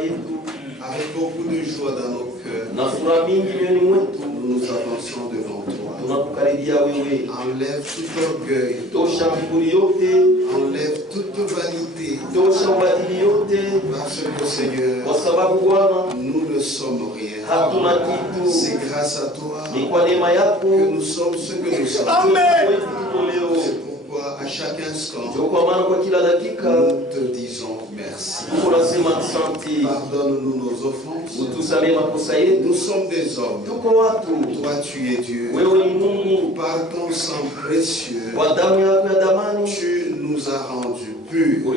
avec beaucoup de joie dans nos cœurs, nous nous avançons devant toi. Enlève tout orgueil, enlève toute vanité, parce que Seigneur, nous ne sommes rien. C'est grâce à toi que nous sommes ce que nous sommes. Amen. C'est pourquoi à chaque instant, nous te disons merci. Pardonne-nous nos offenses. Nous sommes des hommes. Toi, tu es Dieu. Par ton sang précieux, tu nous as rendus purs.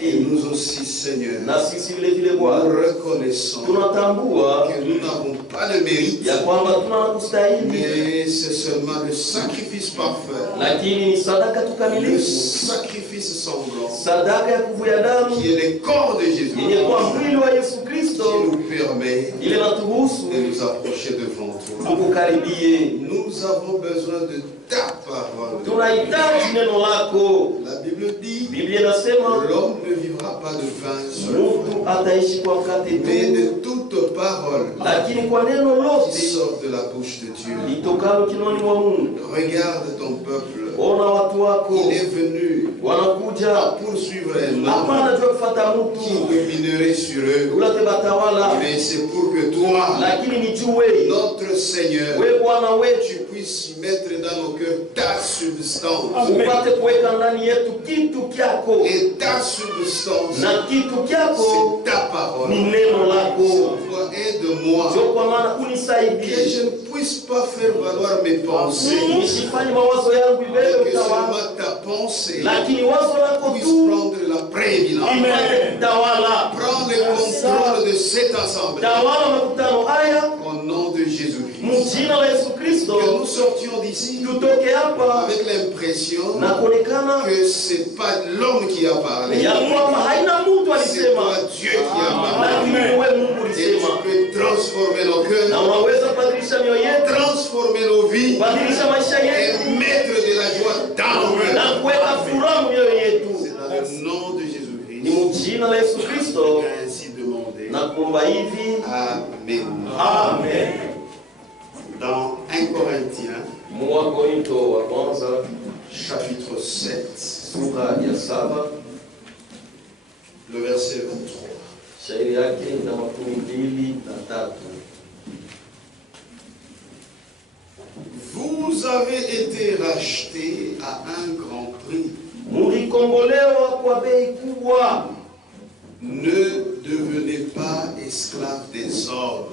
Et nous aussi, Seigneur, nous reconnaissons que nous n'avons pas le mérite, mais c'est seulement le sacrifice parfait, le sacrifice sanglant, qui est le corps de Jésus, qui nous permet de nous approcher devant toi. Nous avons besoin de ta parole. La Bible dit que l'homme ne vivra pas de pain seul, mais de toute parole qui sort de la bouche de Dieu. Regarde ton peuple. Il est venu à poursuivre un homme qui dominerait sur eux. Mais c'est pour que toi, notre Seigneur, tu puisses mettre dans nos cœurs ta substance. Et ta substance, c'est ta parole. Toi, aide-moi que je ne puisse pas faire valoir mes pensées, mais que seulement ta pensée puisse prendre la prééminence. Prends le contrôle de cette assemblée. Au nom de Jésus-Christ. Que nous sortions d'ici avec l'impression que ce n'est pas l'homme qui a parlé, c'est toi Dieu qui a parlé. Et tu peux transformer nos cœurs, transformer nos vies et mettre de la joie dans nos cœurs. C'est dans le nom de Jésus-Christ. Ainsi demandé. Amen. Amen. Dans 1 Corinthiens, chapitre 7, le verset 23. Vous avez été rachetés à un grand prix. Ne devenez pas esclaves des ordres.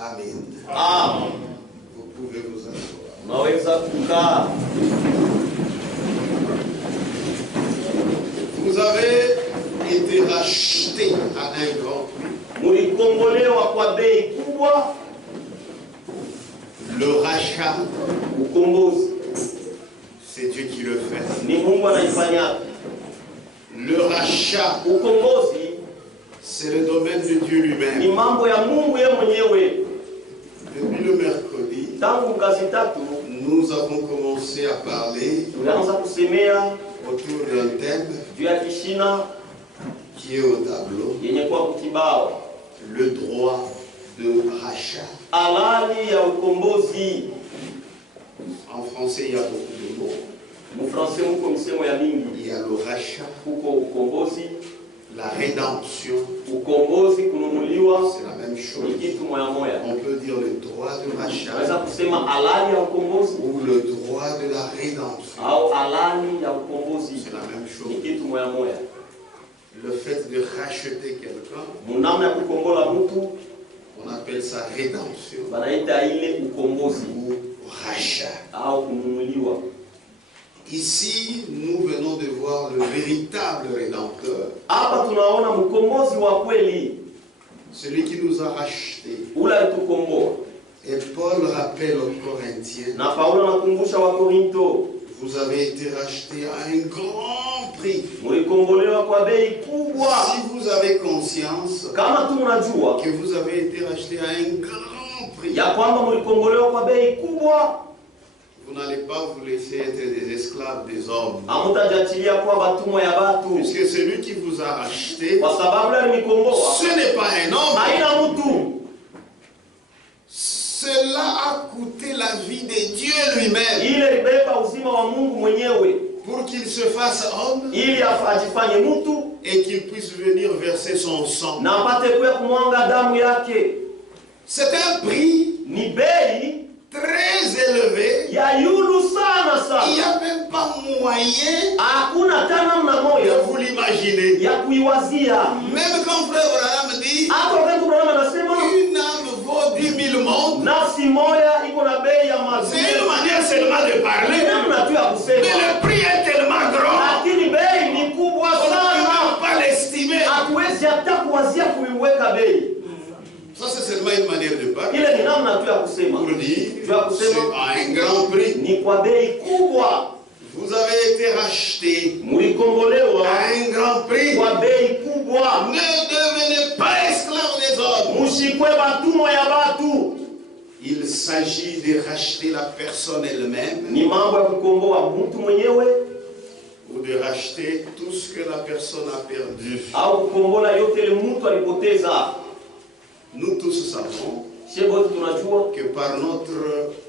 Amen. Vous pouvez vous asseoir. Vous avez été rachetés à un grand prix. Le rachat, c'est Dieu qui le fait. Le rachat, c'est le domaine de Dieu lui-même. Depuis le mercredi, nous avons commencé à parler autour d'un thème qui est au tableau, le droit de rachat. En français, il y a beaucoup de mots. Il y a le rachat, la rédemption, c'est la même chose. On peut dire le droit de rachat ou le droit de la rédemption. C'est la même chose. Le fait de racheter quelqu'un, on appelle ça rédemption ou rachat. Ici, nous venons de voir le véritable rédempteur. Celui qui nous a rachetés. Et Paul rappelle aux Corinthiens, vous avez été rachetés à un grand prix. Si vous avez conscience que vous avez été rachetés à un grand prix, Vous n'allez pas vous laisser être des esclaves des hommes. Puisque celui qui vous a racheté, ce n'est pas un homme. Cela a coûté la vie de Dieu lui-même. Pour qu'il se fasse homme et qu'il puisse venir verser son sang. C'est un prix très élevé. Il n'y a même pas moyen de vous l'imaginer. Même quand Frère Abraham dit une âme vaut 10 000 mondes, c'est une manière seulement de parler. Mais le prix est tellement grand qu'on ne peut pas l'estimer. Ça, c'est seulement une manière de parler. Pour dire, c'est un grand prix. Vous avez été racheté à un grand prix. Ne devenez pas esclaves des hommes. Il s'agit de racheter la personne elle-même ou de racheter tout ce que la personne a perdu. Nous tous savons que par notre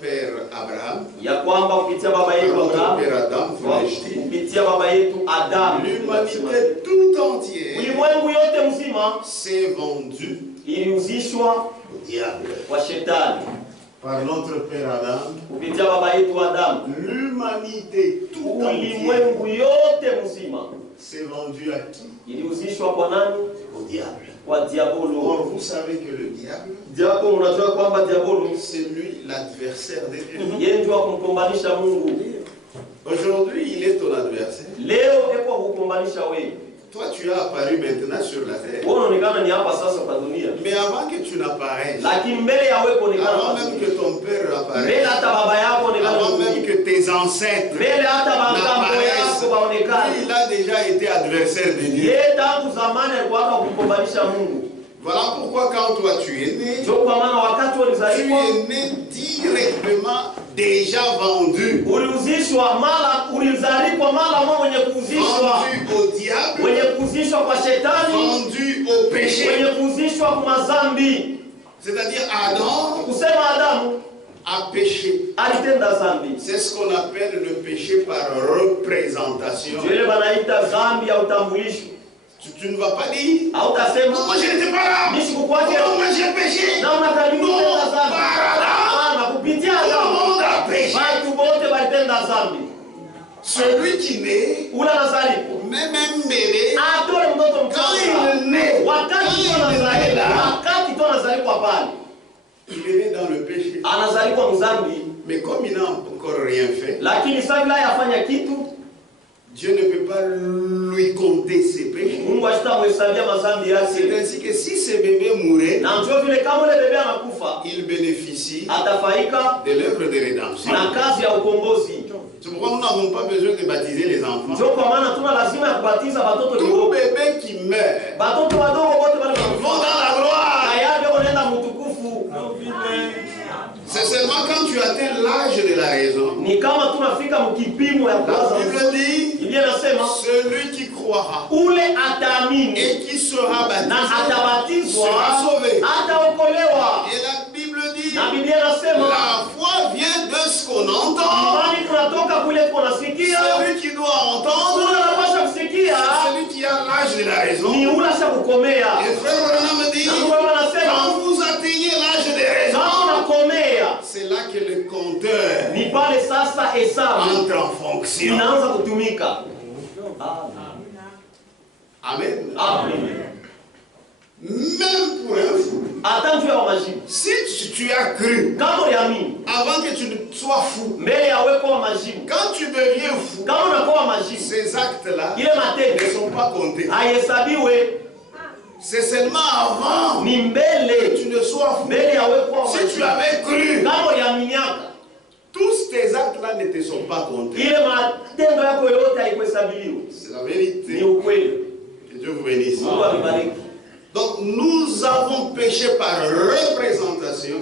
père Abraham, par notre père Adam, l'humanité tout entière s'est vendue au diable. Par notre père Adam, l'humanité tout entière s'est vendue à qui? Au diable. Or, vous savez que le diable, c'est lui l'adversaire de Dieu. Aujourd'hui, il est ton adversaire. Toi, tu as apparu maintenant sur la terre. Mais avant que tu n'apparaisses, avant même que ton père apparaisse, avant même que tes ancêtres n'apparaissent, il a déjà été adversaire de Dieu. Voilà pourquoi quand toi tu es né, directement déjà vendu. Vendu au diable, vendu au péché. C'est-à-dire Adam a péché. C'est ce qu'on appelle le péché par représentation. Tu ne vas pas dire non, moi je n'étais pas là. Non, moi j'ai péché. Non, par Adam, tout le monde a péché. Celui qui naît, même un bébé, quand il naît là, il est né dans le péché. Mais comme il n'a encore rien fait, Dieu ne peut pas lui compter ses péchés. C'est ainsi que si ce bébé mourait, il bénéficie de l'œuvre de rédemption. C'est pourquoi nous n'avons pas besoin de baptiser les enfants. Tout bébé qui meurt vont dans la gloire. C'est seulement quand tu atteins l'âge de la raison. La Bible dit, celui qui croira et qui sera baptisé sera sauvé. Et la Bible dit, la foi vient de ce qu'on entend. Celui qui doit entendre, c'est celui qui a l'âge de la raison. Et frère Branham dit, quand vous atteignez l'âge de raison, c'est là que le compteur entre en fonction. Amen. Même pour un fou, si tu as cru avant que tu ne sois fou, quand tu deviens fou, ces actes-là ne sont pas comptés. C'est seulement avant que tu ne sois fou. Si tu avais cru, tous tes actes-là ne te sont pas comptés. C'est la vérité. Que Dieu vous bénisse. Donc nous avons péché par représentation.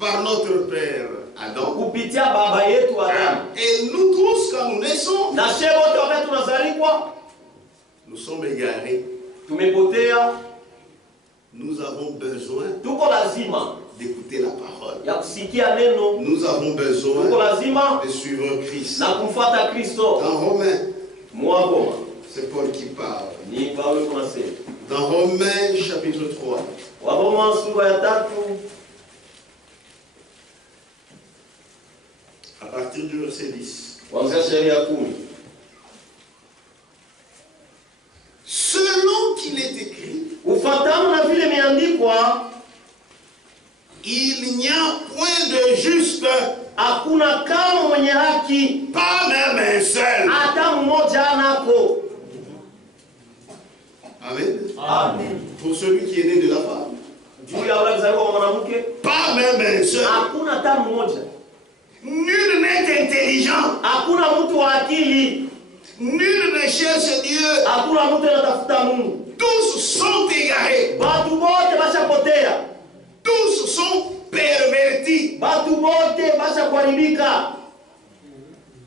par notre père Adam. Kupitia baba yetu Adam. Et nous tous, quand nous naissons, Na sisi wote wakati tunazaliwa, nous sommes égarés. tumepotea. Nous avons besoin Tuko lazima d'écouter la parole. ya kusikia neno. Nous avons besoin Tuko lazima de suivre Christ. na kumfuata Kristo. Dans Romains, Mwagoma c'est Paul qui parle. ni Paulo kunasema. Dans Romains chapitre 3, Waroma sura ya 3 à partir du verset 10. kuanzia sheria ya 10. Selon qu'il est écrit, Ufatano na vile imeandikwa, il n'y a point de juste, hakuna kama mwenye haki, pas même un seul. hata mmoja anako. Amen. Amen. Pour celui qui est né de la femme, Juu ya wale kuzaliwa kwa mwanamke, pas même un seul. hakuna hata mmoja. Nul n'est intelligent. Hakuna mtu wa akili, Nul ne cherche Dieu. hakuna mtu anatafuta Mungu. Tous sont égarés. Batu bote bashapotea, Tous sont pervertis. batu bote bashakuharibika.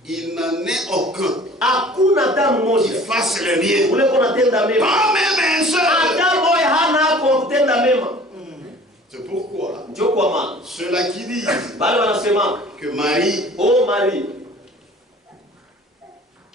Il n'en est aucun Hakuna hata qui mmoja fasse le bien. ule kunatenda mema, Pas même un seul. hata moja hana ako kutenda mema. C'est pourquoi Ndio kwa maana ceux-là qui disent bali wanasema, que Marie, oh Marie,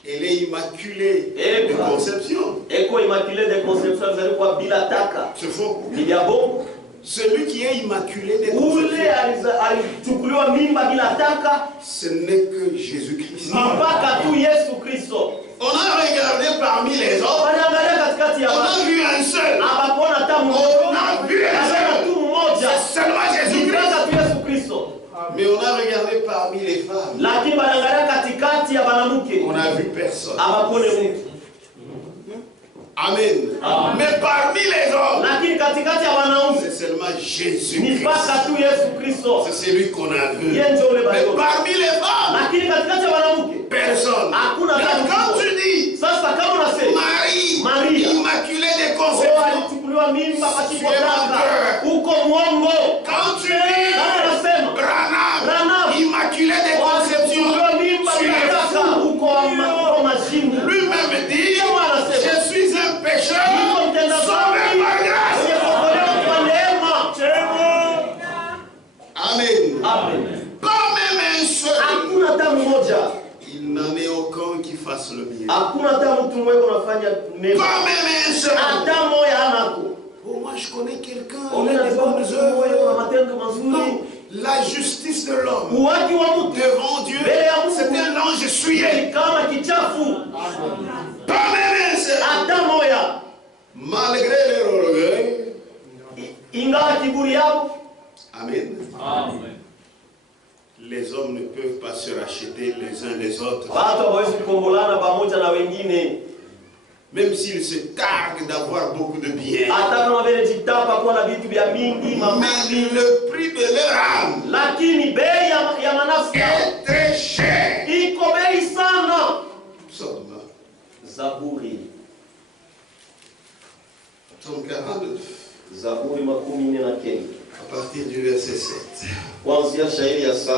elle est immaculée Eh de ben. conception, eko immaculée de conception, zalikuwa bila taka. c'est faux. Ni vya bongo. Celui qui est immaculé de Ule conception, alichukuliwa mimba bila taka, ce n'est que Jésus-Christ. mpaka tu Yesu Kristo. On a regardé parmi les hommes, Waliangalia katikati ya on watu, a vu un seul. hapakuona hata On mmoja, a vu un kasema seul. tu mmoja, C'est seulement Jésus-Christ. mpaka tu Yesu Kristo. Mais on a regardé parmi les femmes, Lakini waliangalia katikati ya wanamke, on n'a vu personne. hapakuone mtu. Amen. Amen. Mais parmi les hommes, Lakini katikati ya wanaume c'est seulement ni Jésus-Christ. mpaka tu Yesu Kristo. C'est celui qu'on a vu. Yeye ndio ule Mais bado. parmi les femmes, Lakini katikati ya wanamke personne. hakuna hata Mais quand mtu. tu dis Sasa kama unasema Marie, Maria, immaculée de oh, conception, alichukuliwa mimba pasipo taka, menteur. uko mwongo. quand tu dis Kama unasema Branham, Branham, immaculée de conception, alichukuliwa mimba tu bila es taka, fou. uko mashini. Lui-même dit, Kama anasema je suis un pécheur, niko mtenda sauvé dhambi, par grâce. umekombolewa kwa neema. Amen. Amen. Pas même un seul. Hakuna hata mmoja, Il n'en est aucun qui fasse le bien. hakuna hata mtu mmoja unafanya mema, Pas même un seul. hata moja hanako. Oh, moi je connais quelqu'un, il Ona a des bonnes mtu mmoja œuvres. kuna matendo mazuri. Non, la justice de l'homme Uwaki wa mtu devant Dieu, c'est un ange souillé. ni kama kichafu, Pas même un seul. hata moja. Malgré leur orgueil. Ingawa kiburi yao, Amen. Les hommes ne peuvent pas se racheter les uns les autres. watu hawawezi kukombolana pamoja na wengine, Même s'ils se targuent d'avoir beaucoup de biens. hata kama vile jitapa kuwa na vitu vya mingi Mais mamali, le prix de leur âme lakini bei ya manafsi yao est très cher. iko bei sana. Psaume. Zaburi, Psaume 49, Zaburi 49 à partir du verset 7. kuanzia shairi ya 7.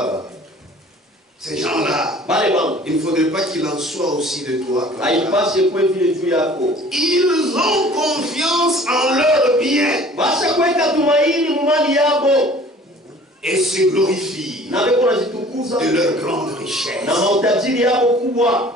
Ces gens-là, Bale bangu il ne faudrait pas qu'il en soit aussi de toi. papa. haipashe kuwe vile juu yako, Ils ont confiance en leur bien basha kuweka tumaini mumali yabo et se glorifient na beko najitukuza de leur grande richesse. na mautajiri yabo kubwa.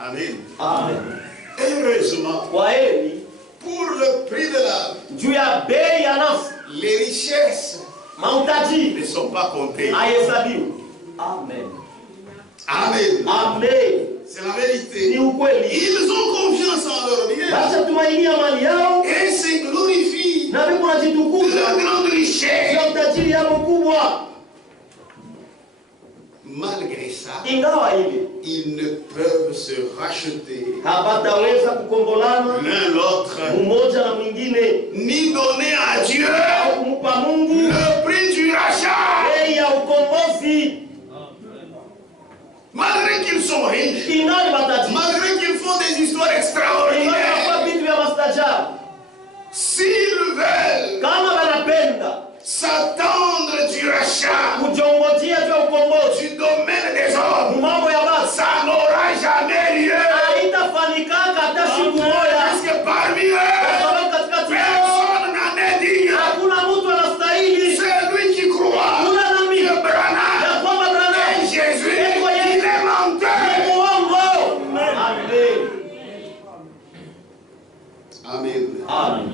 Amen. Amen. Heureusement, Kwa heri pour le prix de l'âme, juu ya bei ya nafsi, les richesses mautajiri ne sont pas comptées. hahesabiwi. Amen. Amen. Amen. C'est la Ni vérité. ukweli. Ils ont confiance en leur bien Basha tumainia mali yao et se glorifient na beko de najitukuza leur grande richesse. ya utajiri yabo kubwa. Malgré ça, Ingawa hivi ils ne peuvent se racheter hapataweza kukombolana l'un l'autre, mmoja na mwingine ni donner à Dieu au kumpa Mungu le prix du rachat. bei ya ukombozi. Malgré qu'ils sont riches, Ingali matajiri, malgré qu'ils font des histoires ingali extraordinaires, kwa vitu vya mastajabu, s'ils veulent kama wanapenda s'en s'attendre du rachat kujongojea juu ya ukombozi du domaine des hommes, mambo ya basi ça n'aura jamais lieu. haitafanikaka hata siku moja, Parce que parmi eux, kwa sababu katikati yao personne n'en est digne. hakuna mtu anastahili. Celui qui croit Kuna nami que Branham ya kwamba Branham est Jésus, Eko il Yesu est menteur. ni muongo. Amen. Amen. Amen.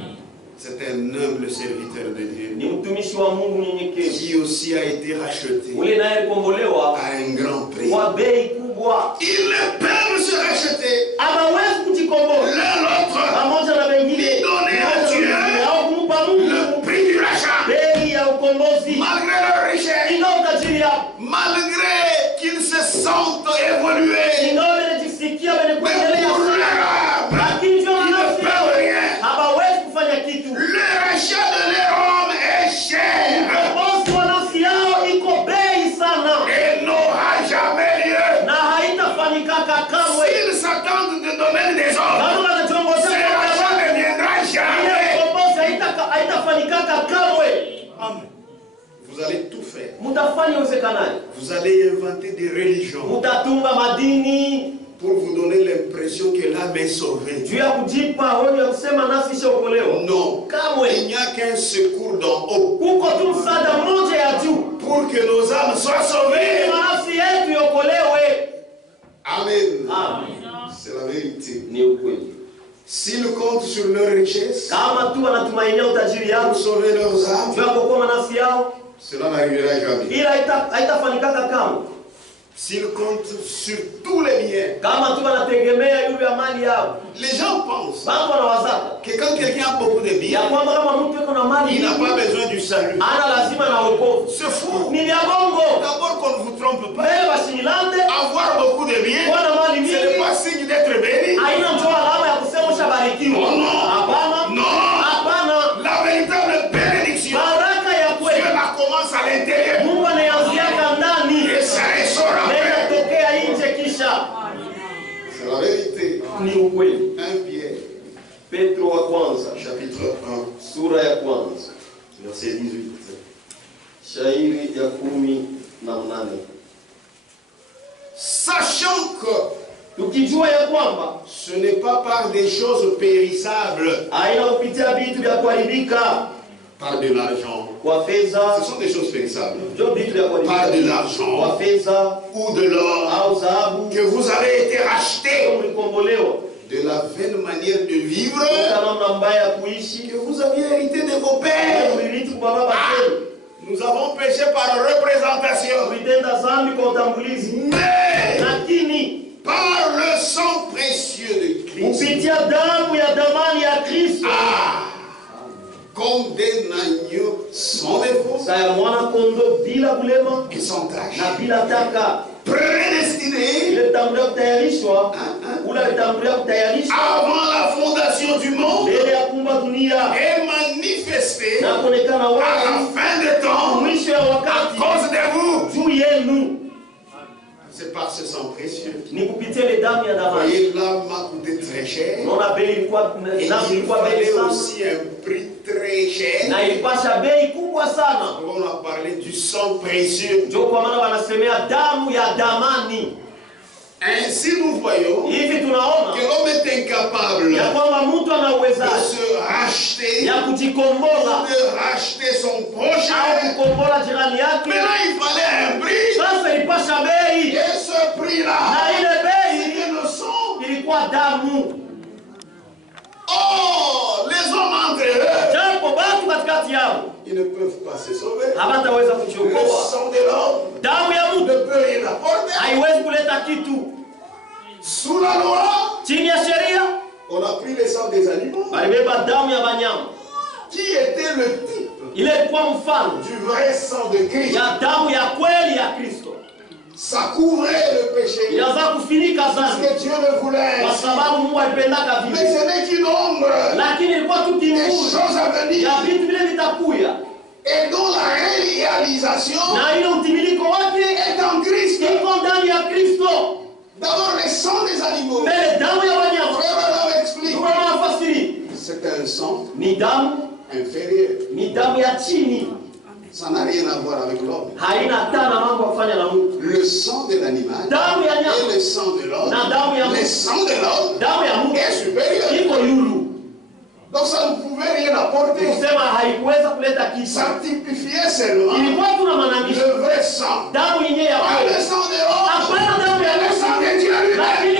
C'est un humble serviteur de Dieu Ni mtumishi wa Mungu mnyenyekevu, qui aussi a été racheté ule naye alikombolewa à un grand prix. kwa bei kubwa. Ils ne peuvent se racheter Hawezi kujikomboa l'un l'autre, pamoja na wengine, Donner à Dieu au kumpa Mungu le prix du rachat, bei ya ukombozi, malgré leur richesse, ingawa utajiri yao, malgré qu'ils se sentent évoluer. ingawa wanajisikia wenye Mais kuendelea pour sana, leur âme, lakini ndio ils ne nafsi yao peuvent rien. hawawezi kufanya kitu. Le rachat de leur homme est cher Ukombozi wa nafsi yao iko bei sana et n'aura jamais lieu. na haitafanikaka kamwe. S'ils s'attendent du domaine des hommes, Kama ce wanachongozea kwa rachat Bwana, ne viendra ile jamais. ukombozi haitafanikaka kamwe. Vous allez tout faire. Mtafanya uwezekanayo, Vous allez inventer des religions mtatunga madini pour vous donner l'impression que l'âme est sauvée. juu ya kujipa hoja ya kusema nafsi ishaokolewa. Non. Kamwe. Il n'y a qu'un secours d'en haut Kuko tu msaada mmoja ya juu pour que nos âmes soient ili sauvées. nafsi yetu iokolewe. Amen. Amen. C'est la vérité. Ni ukweli. S'ils comptent sur leur richesse Kama tu wanatumainia utajiri pour yao sauver leurs âmes, juu ya kuokoa nafsi yao, cela n'arrivera jamais. ila haitafanikaka kamwe. S'ils comptent sur tous les biens, Kama tu wanategemea yule ya mali yao, les gens pensent bado wanawazaka que quand quelqu'un a beaucoup de ya biens, kwamba kama mtu yuko na mali il n'a nyingi, pas besoin du salut. ana lazima na wokovu. C'est fou. Ni vya bongo. D'abord qu'on ne vous trompe pas. Wewe wasinilande Avoir beaucoup de biens, kuwa na mali ce n'est mingi pas signe d'être béni. haina njoo alama ya kusema ushabarikiwa. Non. Hapana, Non. hapana. La véritable bénédiction, Baraka ya Dieu kweli la commence à l'intérieur Mungu anaanziaka ndani et ça ressort na après. inatokea nje kisha. C'est la vérité. Ni ukweli. 1 Pierre, Petro wa kwanza chapitre 1, sura ya kwanza verset 18. shairi ya 18, Sachant que tukijua ya kwamba ce n'est pas par des choses périssables, haina kupitia vitu vya kuharibika par de l'argent. kwa Ce fedha, sont des choses périssables. ndio vitu vya Par de kuharibika l'argent kwa fedha ou de l'or au dhahabu, que vous avez été rachetés mlikombolewa de la vaine manière de vivre kwa namna mbaya ya kuishi que vous aviez hérité de vos pères. mlirithi kwa baba zenu. Nous avons péché par représentation, Mlitenda dhambi kwa utangulizi, mais lakini par le sang précieux de Christ, kupitia damu ya damani ya Kristo, comme des agneaux sans défaut saa ya mwana kondo bila kulema et sans tache, na bila taka, prédestinés ile vitangulia kutayarishwa, ule vitangulia kutayarishwa avant la fondation du monde mbele ya kuumba dunia et manifestés na kuonekana à la wazi fin des temps mwisho ya à wakati cause de vous. juu yenu. C'est par ce sang précieux. Ni kupitia ile damu ya Vous damani. voyez, l'âme m'a coûté très cher. Unaona bei ilikuwa Et damu il ilikuwa bei fallait sana aussi un prix très cher. na ilipasha bei kubwa sana. On a parlé du sang précieux. Ndio kwa maana wanasemea damu ya damani. Ainsi, nous voyons Hivi tunaona que l'homme est incapable ya kwamba mtu ana de uwezaji se racheter, ya kujikombola de racheter son au prochain. kukombola jirani yake. Mais là, il fallait un prix. Sasa ilipasha bei Et ce prix-là, na ile bei c'était le sang. ilikuwa damu. Oh, les hommes entre eux, Japo watu katikati yao ils ne peuvent pas se sauver. hawataweza Le kujiokoa. sang de l'homme Damu ya ne mtu peut rien apporter. haiwezi kuleta kitu. Sous la loi, Chini ya sheria on a pris le sang des animaux, walibeba damu ya wanyama, qui était le type ile ilikuwa mfano du vrai sang de Christ. ya damu ya kweli ya Kristo. Ça couvrait le péché. Inaanza kufinika Parce dhambi que Dieu le voulait kwa ainsi. sababu Mungu alipendaka Mais vile, ce n'est qu'une ombre lakini ilikuwa tu des kimvuli choses à venir. ya vitu vile vitakuya, Et dont la réalisation na ile utimilico wake est en Christ. iko ndani ya Kristo. D'abord, le sang des animaux. Mbele damu ya wanyama, Frère Adam explique. kwa nafasiri C'est un sang ni damu, inférieur. ni damu ya chini. Ça n'a rien à voir avec l'homme. Le sang de l'animal et le sang de l'homme, le sang de l'homme est supérieur. Donc ça ne pouvait rien apporter. Ça typifiait seulement le vrai sang. Pas le sang de l'homme, mais le sang de Dieu lui-même. Il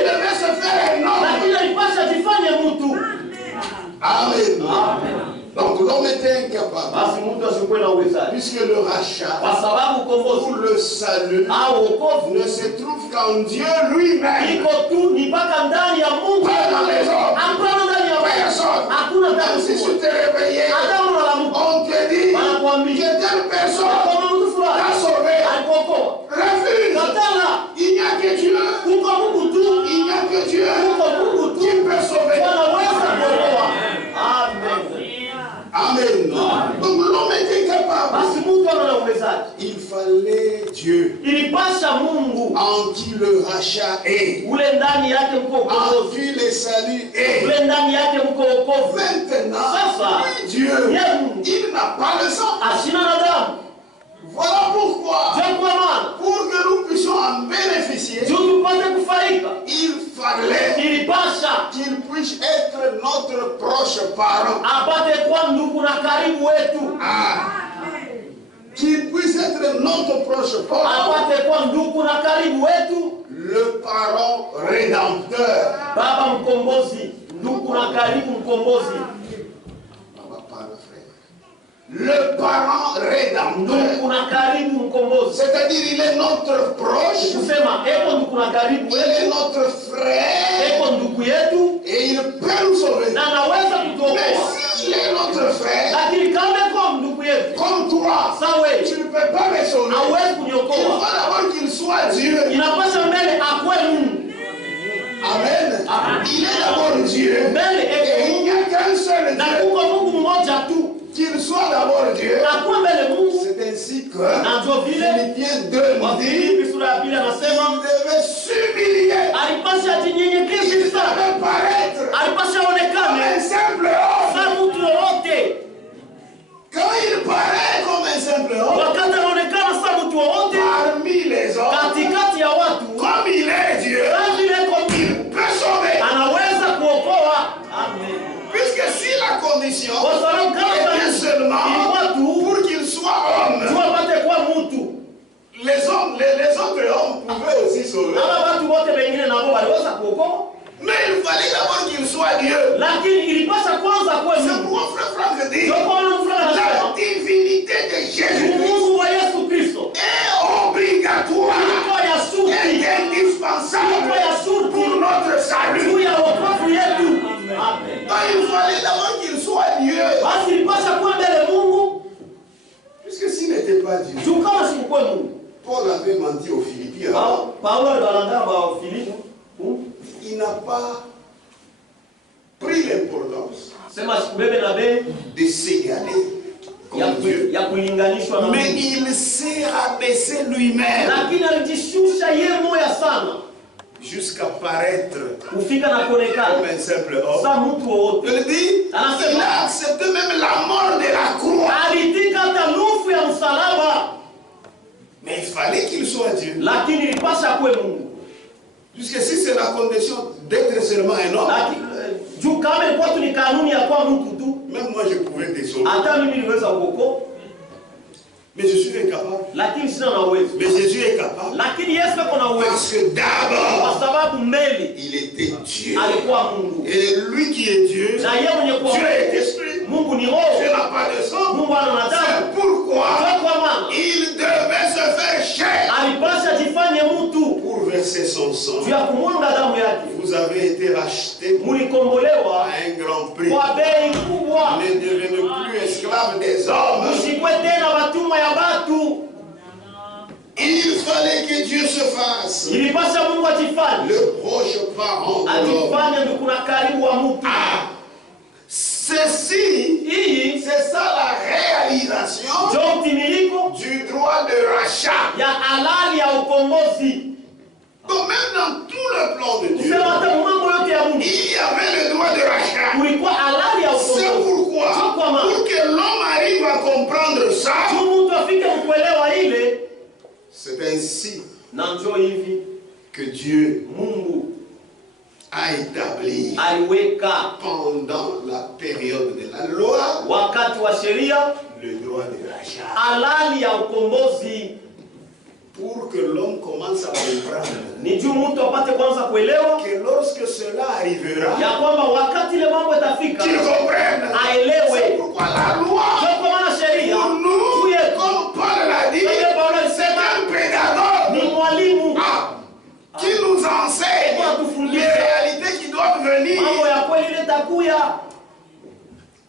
devait se faire un homme. Amen. Donc l'homme était incapable. Puisque le rachat pour le salut ne se trouve qu'en Dieu lui-même. Pas dans les hommes. Personne. Même si tu t'es réveillé, on te dit que telle personne t'a sauvé. Refuse. Il n'y a que Dieu. Il n'y a que Dieu qui peut sauver. Amen. Donc l'homme était capable. Il fallait Dieu en qui le rachat est, en qui le salut est. Maintenant, Dieu, il n'a pas le sang. Voilà pourquoi, pour que nous puissions en bénéficier, il fallait qu'il puisse être notre proche parent. Qu'il puisse être notre proche parent. Le parent rédempteur. Le parent rédempteur. C'est-à-dire il est notre proche. Il est notre frère. Et il peut nous sauver. Mais s'il est notre frère, comme toi, tu ne peux pas me sauver. Il faut d'abord qu'il soit Dieu. Amen. Il est d'abord Dieu. Et il n'y a qu'un seul Dieu. Qu'il soit d'abord Dieu. C'est ainsi que Philippiens 2 nous dit qu'il devait s'humilier. Il devait paraître comme un simple homme. Quand il paraît comme un simple homme, parmi les hommes, comme il est Dieu, il peut sauver. Puisque si la condition était seulement pour qu'il soit homme, les autres hommes pouvaient aussi sauver. Mais il fallait d'abord qu'il soit Dieu. C'est pourquoi frère Franck dit la divinité de Jésus-Christ est obligatoire et indispensable pour notre salut. Donc il fallait d'abord qu'il soit Dieu. Puisque s'il n'était pas Dieu, Paul avait menti aux Philippiens. Il n'a pas pris l'importance de s'égaler comme Dieu. Mais il s'est rabaissé lui-même jusqu'à paraître comme un simple homme. Il dit, il a accepté même la mort de la croix. Mais il fallait qu'il soit Dieu. Puisque si c'est la condition d'être seulement un homme, même moi je pouvais te sauver. Mais je suis incapable. Mais Jésus est capable. Parce que d'abord, il était Dieu. Et lui qui est Dieu, Dieu est esprit. Dieu n'a pas de sang. C'est pourquoi il devait se faire chair pour verser son sang. Vous avez été racheté à un grand prix. Ne devenez plus esclaves des hommes. Il fallait que Dieu se fasse le proche parent de l'homme. Ceci, c'est ça la réalisation du droit de rachat. Donc même dans tout le plan de Dieu, il y avait le droit de rachat. C'est pourquoi, pour que l'homme arrive à comprendre ça, c'est ainsi que Dieu a établi pendant la période de la loi le droit de rachat. Pour que l'homme commence à comprendre que lorsque cela arrivera, qu'il comprenne. C'est pourquoi la loi, pour nous, comme Paul l'a dit, c'est un pédagogue qui nous enseigne les réalités qui doivent venir.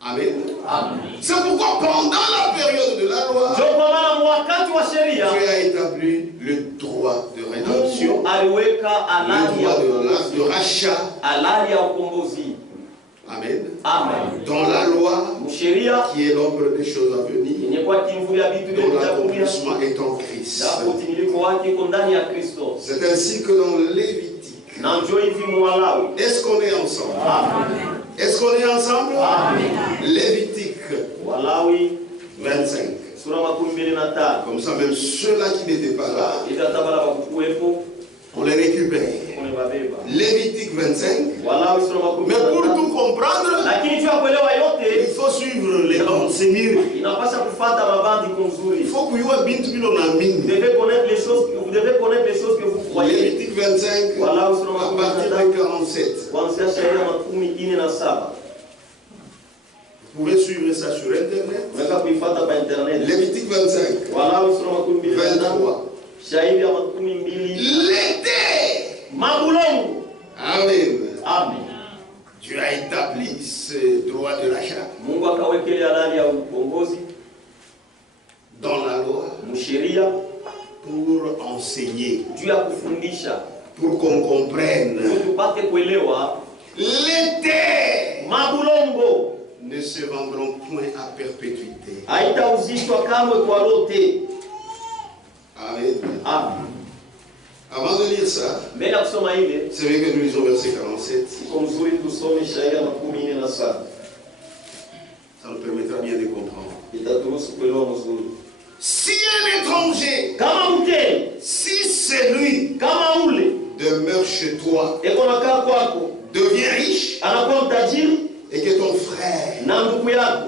Amen. C'est pourquoi pendant la période de la loi, Dieu a établi le droit de rédemption, le droit de rachat. Amen. Dans la loi, qui est l'ombre des choses à venir, dont l'accomplissement est en Christ. C'est ainsi que dans Lévitique, est-ce qu'on est ensemble? Est-ce qu'on est ensemble? Lévitique 25. Comme ça, même ceux-là qui n'étaient pas là, on les récupère. Lévitique 25. Mais pour tout comprendre, il faut suivre les bandes. C'est mieux. Il faut que vous devez connaître les choses que vous croyez. Lévitique 25, à partir de 47. Vous pouvez suivre ça sur Internet. Lévitique 25, 23. L'été. Amen. Dieu a établi ce droit de rachat dans la loi pour enseigner, pour qu'on comprenne. L'été ne se vendront point à perpétuité. Amen. Avant de lire ça, c'est vrai que nous lisons verset 47. Ça nous permettra bien de comprendre. Si un étranger, si celui demeure chez toi, devient riche, et que ton frère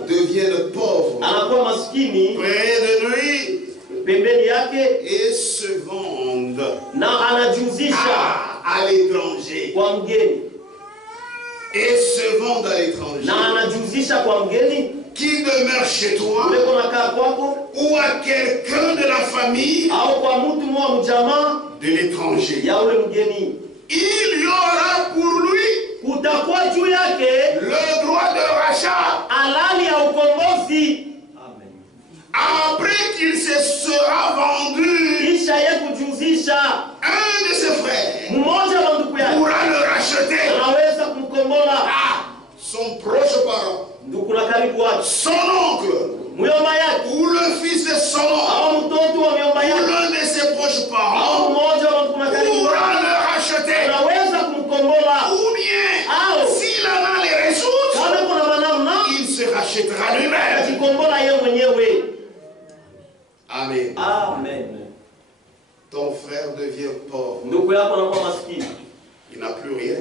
devienne pauvre, près de lui, et se vendent à l'étranger, et se vendent à l'étranger, qui demeure chez toi, ou à quelqu'un de la famille de l'étranger, il y aura pour lui le droit de rachat. Après qu'il se sera vendu, un de ses frères pourra le racheter. Son proche parent, son oncle, ou le fils de son oncle, ou l'un de ses proches parents pourra le racheter. Ou bien, s'il en a les ressources, il se rachètera lui-même. Amen. Ton frère devient pauvre. Il n'a plus rien.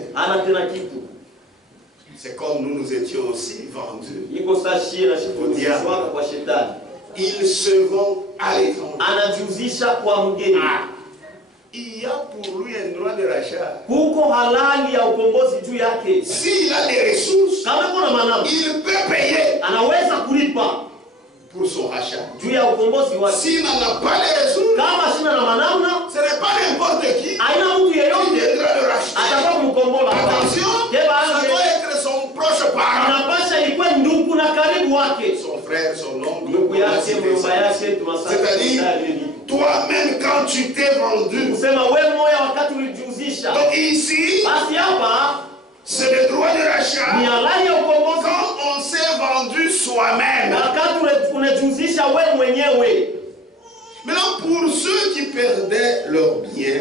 C'est comme nous étions aussi vendus au diable. Il se vend à l'étranger. Il y a pour lui un droit de rachat. S'il a des ressources, il peut payer pour son rachat. S'il n'en a pas les ressources, ce n'est pas n'importe qui viendra le racheter. Attention, ça doit être son proche parent, son frère, son oncle, c'est-à-dire toi-même quand tu t'es vendu. Donc ici, c'est le droit de rachat quand on s'est vendu soi-même. Maintenant, pour ceux qui perdaient leurs biens,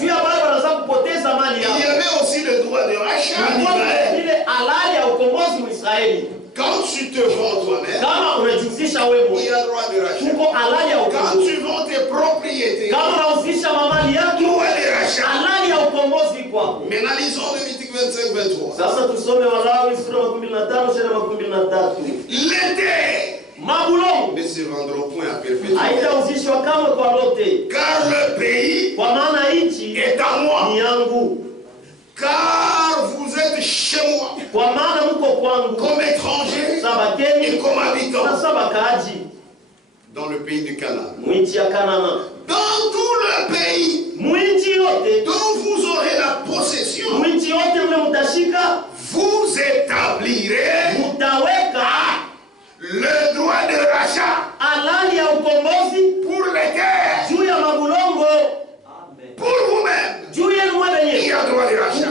il y avait aussi le droit de rachat. Quand tu te vends toi-même, il y a droit de rachat. Quand tu vends tes propriétés, droit de rachat. Maintenant, lisons Lévitique 25-23. L'été ne se vendront point à perpétuité. Car le pays est à moi. Car vous êtes chez moi, comme étrangers et comme habitants, dans le pays du Canaan. Dans tout le pays dont vous aurez la possession, vous établirez le droit de rachat pour les terres. Pour vous-même, il y a droit de rachat.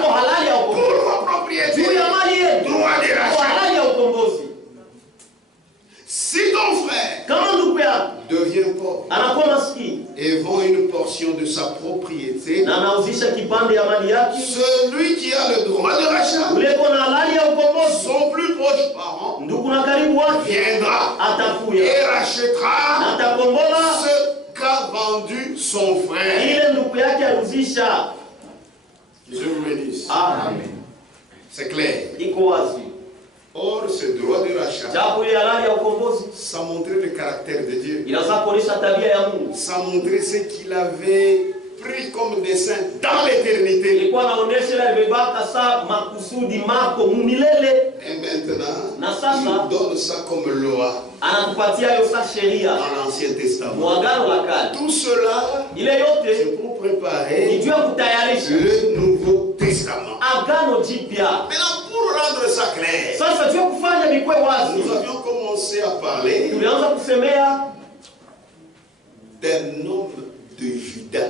Pour vos propriétés, droit de rachat. Si ton frère devient pauvre et vend une portion de sa propriété, celui qui a le droit de rachat, son plus proche parent, viendra et rachètera ce qu'a vendu son frère. Je vous bénisse. C'est clair. Or, ce droit de rachat, ça montrait le caractère de Dieu. Ça montrait ce qu'il avait pris comme dessein dans l'éternité. Et maintenant, il donne ça comme loi dans l'Ancien Testament. Tout cela, c'est pour préparer le Nouveau Testament. Maintenant, pour rendre ça clair, nous avions commencé à parler d'un homme de Juda.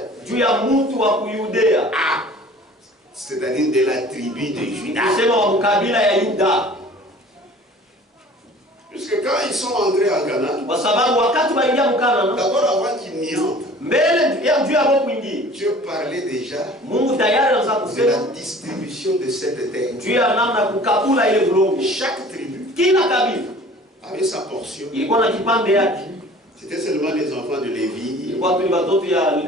C'est-à-dire de la tribu de Juda. Puisque quand ils sont entrés en Canaan, d'abord avant qu'ils n'y entrent, Dieu parlait déjà de la distribution de cette terre. Chaque tribu avait sa portion. C'était seulement les enfants de Lévi.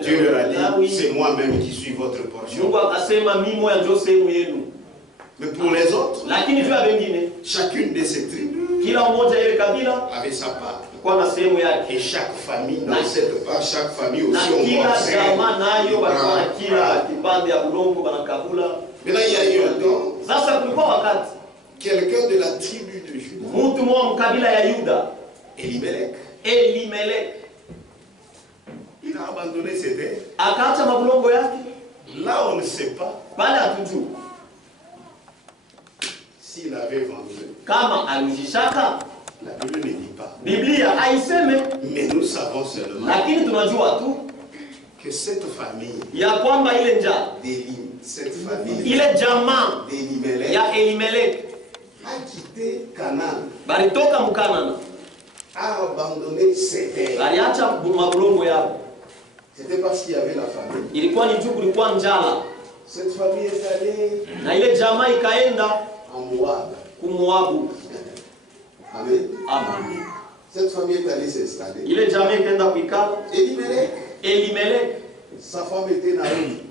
Dieu leur a dit, c'est moi-même qui suis votre portion. Mais pour les autres, chacune de ces tribus avait sa part. Et chaque famille, dans cette part, chaque famille aussi, on Maintenant, il y a eu un temps, quelqu'un de la tribu de Juda, Elimelech, il a abandonné ses terres. Là, on ne sait pas s'il avait vendu. La Bible ne dit pas. Mais nous savons seulement que cette famille d'Elimelech a quitté Canaan, a abandonné ses terres. C'était parce qu'il y avait la famille. Cette famille est allée en Moab. Amen. Cette famille est allée s'installer. Elimelech, sa femme était Naomi.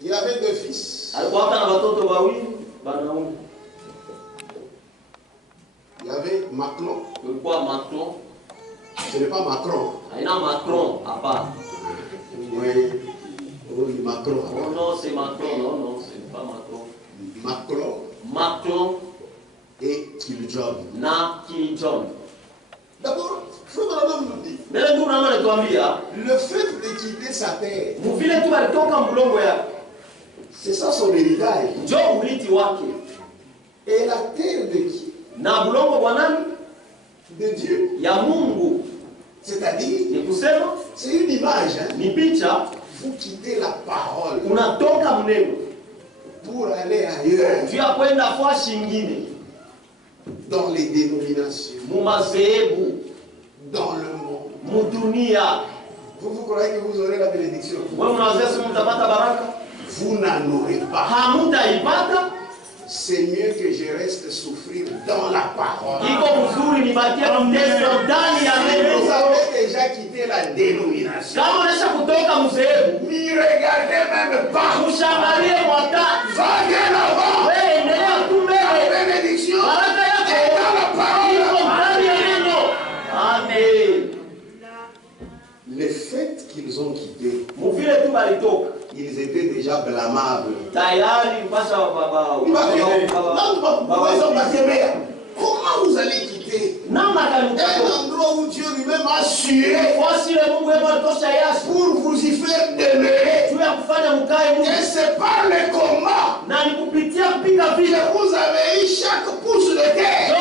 Il avait deux fils. Il y avait Maclon. Ce n'est pas Macron. Oui, Macron. Oh non, c'est Macron. Non, c'est pas Macron. Macron et Kiljon. D'abord, le fait de quitter sa terre, c'est ça son héritage. Et la terre de qui? De Dieu. C'est-à-dire, c'est une image. Vous quittez la parole. pour aller ailleurs. Tu as kwenda fwashi ingine. Dans les dénominations. Mumazebu. Dans le monde. Mudunia. Vous croyez que vous aurez la bénédiction? Vous n'en aurez pas. C'est mieux que je reste souffrir dans la parole. Vous avez déjà quitté la dénomination. N'y regardez même pas. Vaguez là-bas. La bénédiction est dans la parole. Amen. Le fait qu'ils ont quitté, ils étaient déjà blâmables. Comment vous allez quitter un endroit où Dieu lui-même a assuré pour vous y faire demeurer? Et c'est par le combat que vous avez eu chaque pouce de terre.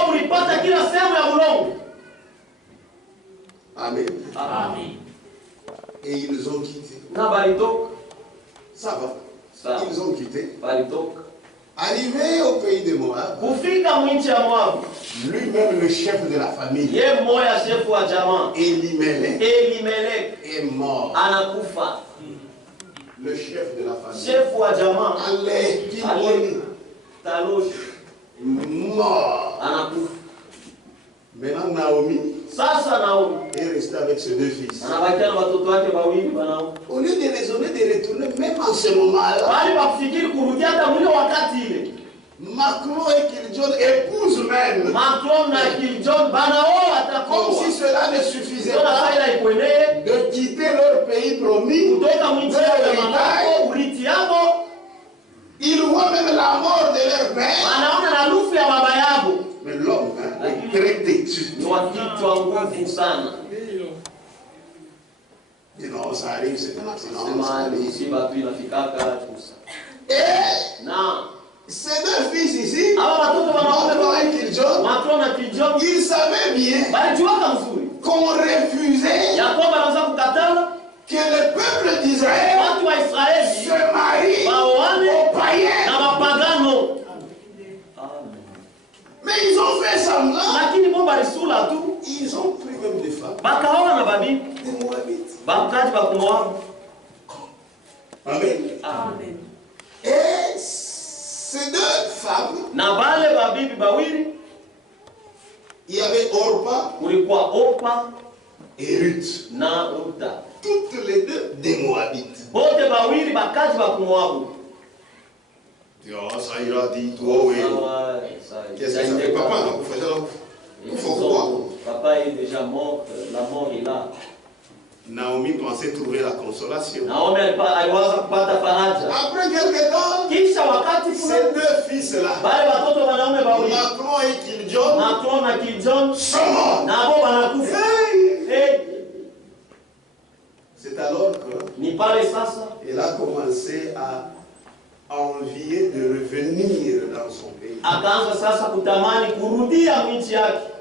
Amen. Amen. Et ils ont quitté. Ça va. Ils ont quitté. Arrivé au pays de Moab, lui-même le chef de la famille, Elimelech, est mort. Le chef de la famille. Mort. Maintenant Naomi est restée avec ses deux fils. Au lieu de raisonner de retourner, même en ce moment-là, Macron et Kiljon épousent même. Comme si cela ne suffisait pas de quitter leur pays promis, ils voient même la mort de leur père. Mais l'homme est très têtu. Et non, ça arrive, c'est un accident. Et ces deux fils ici, Macron et Kiljon, ils savaient bien qu'on refusait que le peuple d'Israël se marie aux païens. Mais ils ont fait semblant. Ils ont pris même des femmes. Des Moabites. Amen. Amen. Et ces deux femmes, il y avait Orpa et Ruth. Toutes les deux des Moabites. Oh, ça ira, dis-toi, oui. Qu'est-ce que ça fait? Papa, il faut quoi? Papa est déjà mort, la mort est là. Naomi pensait trouver la consolation. Après quelques temps, ces deux fils-là, Macron et Kiljon, sont morts. C'est alors qu'elle a commencé à envier de revenir dans son pays.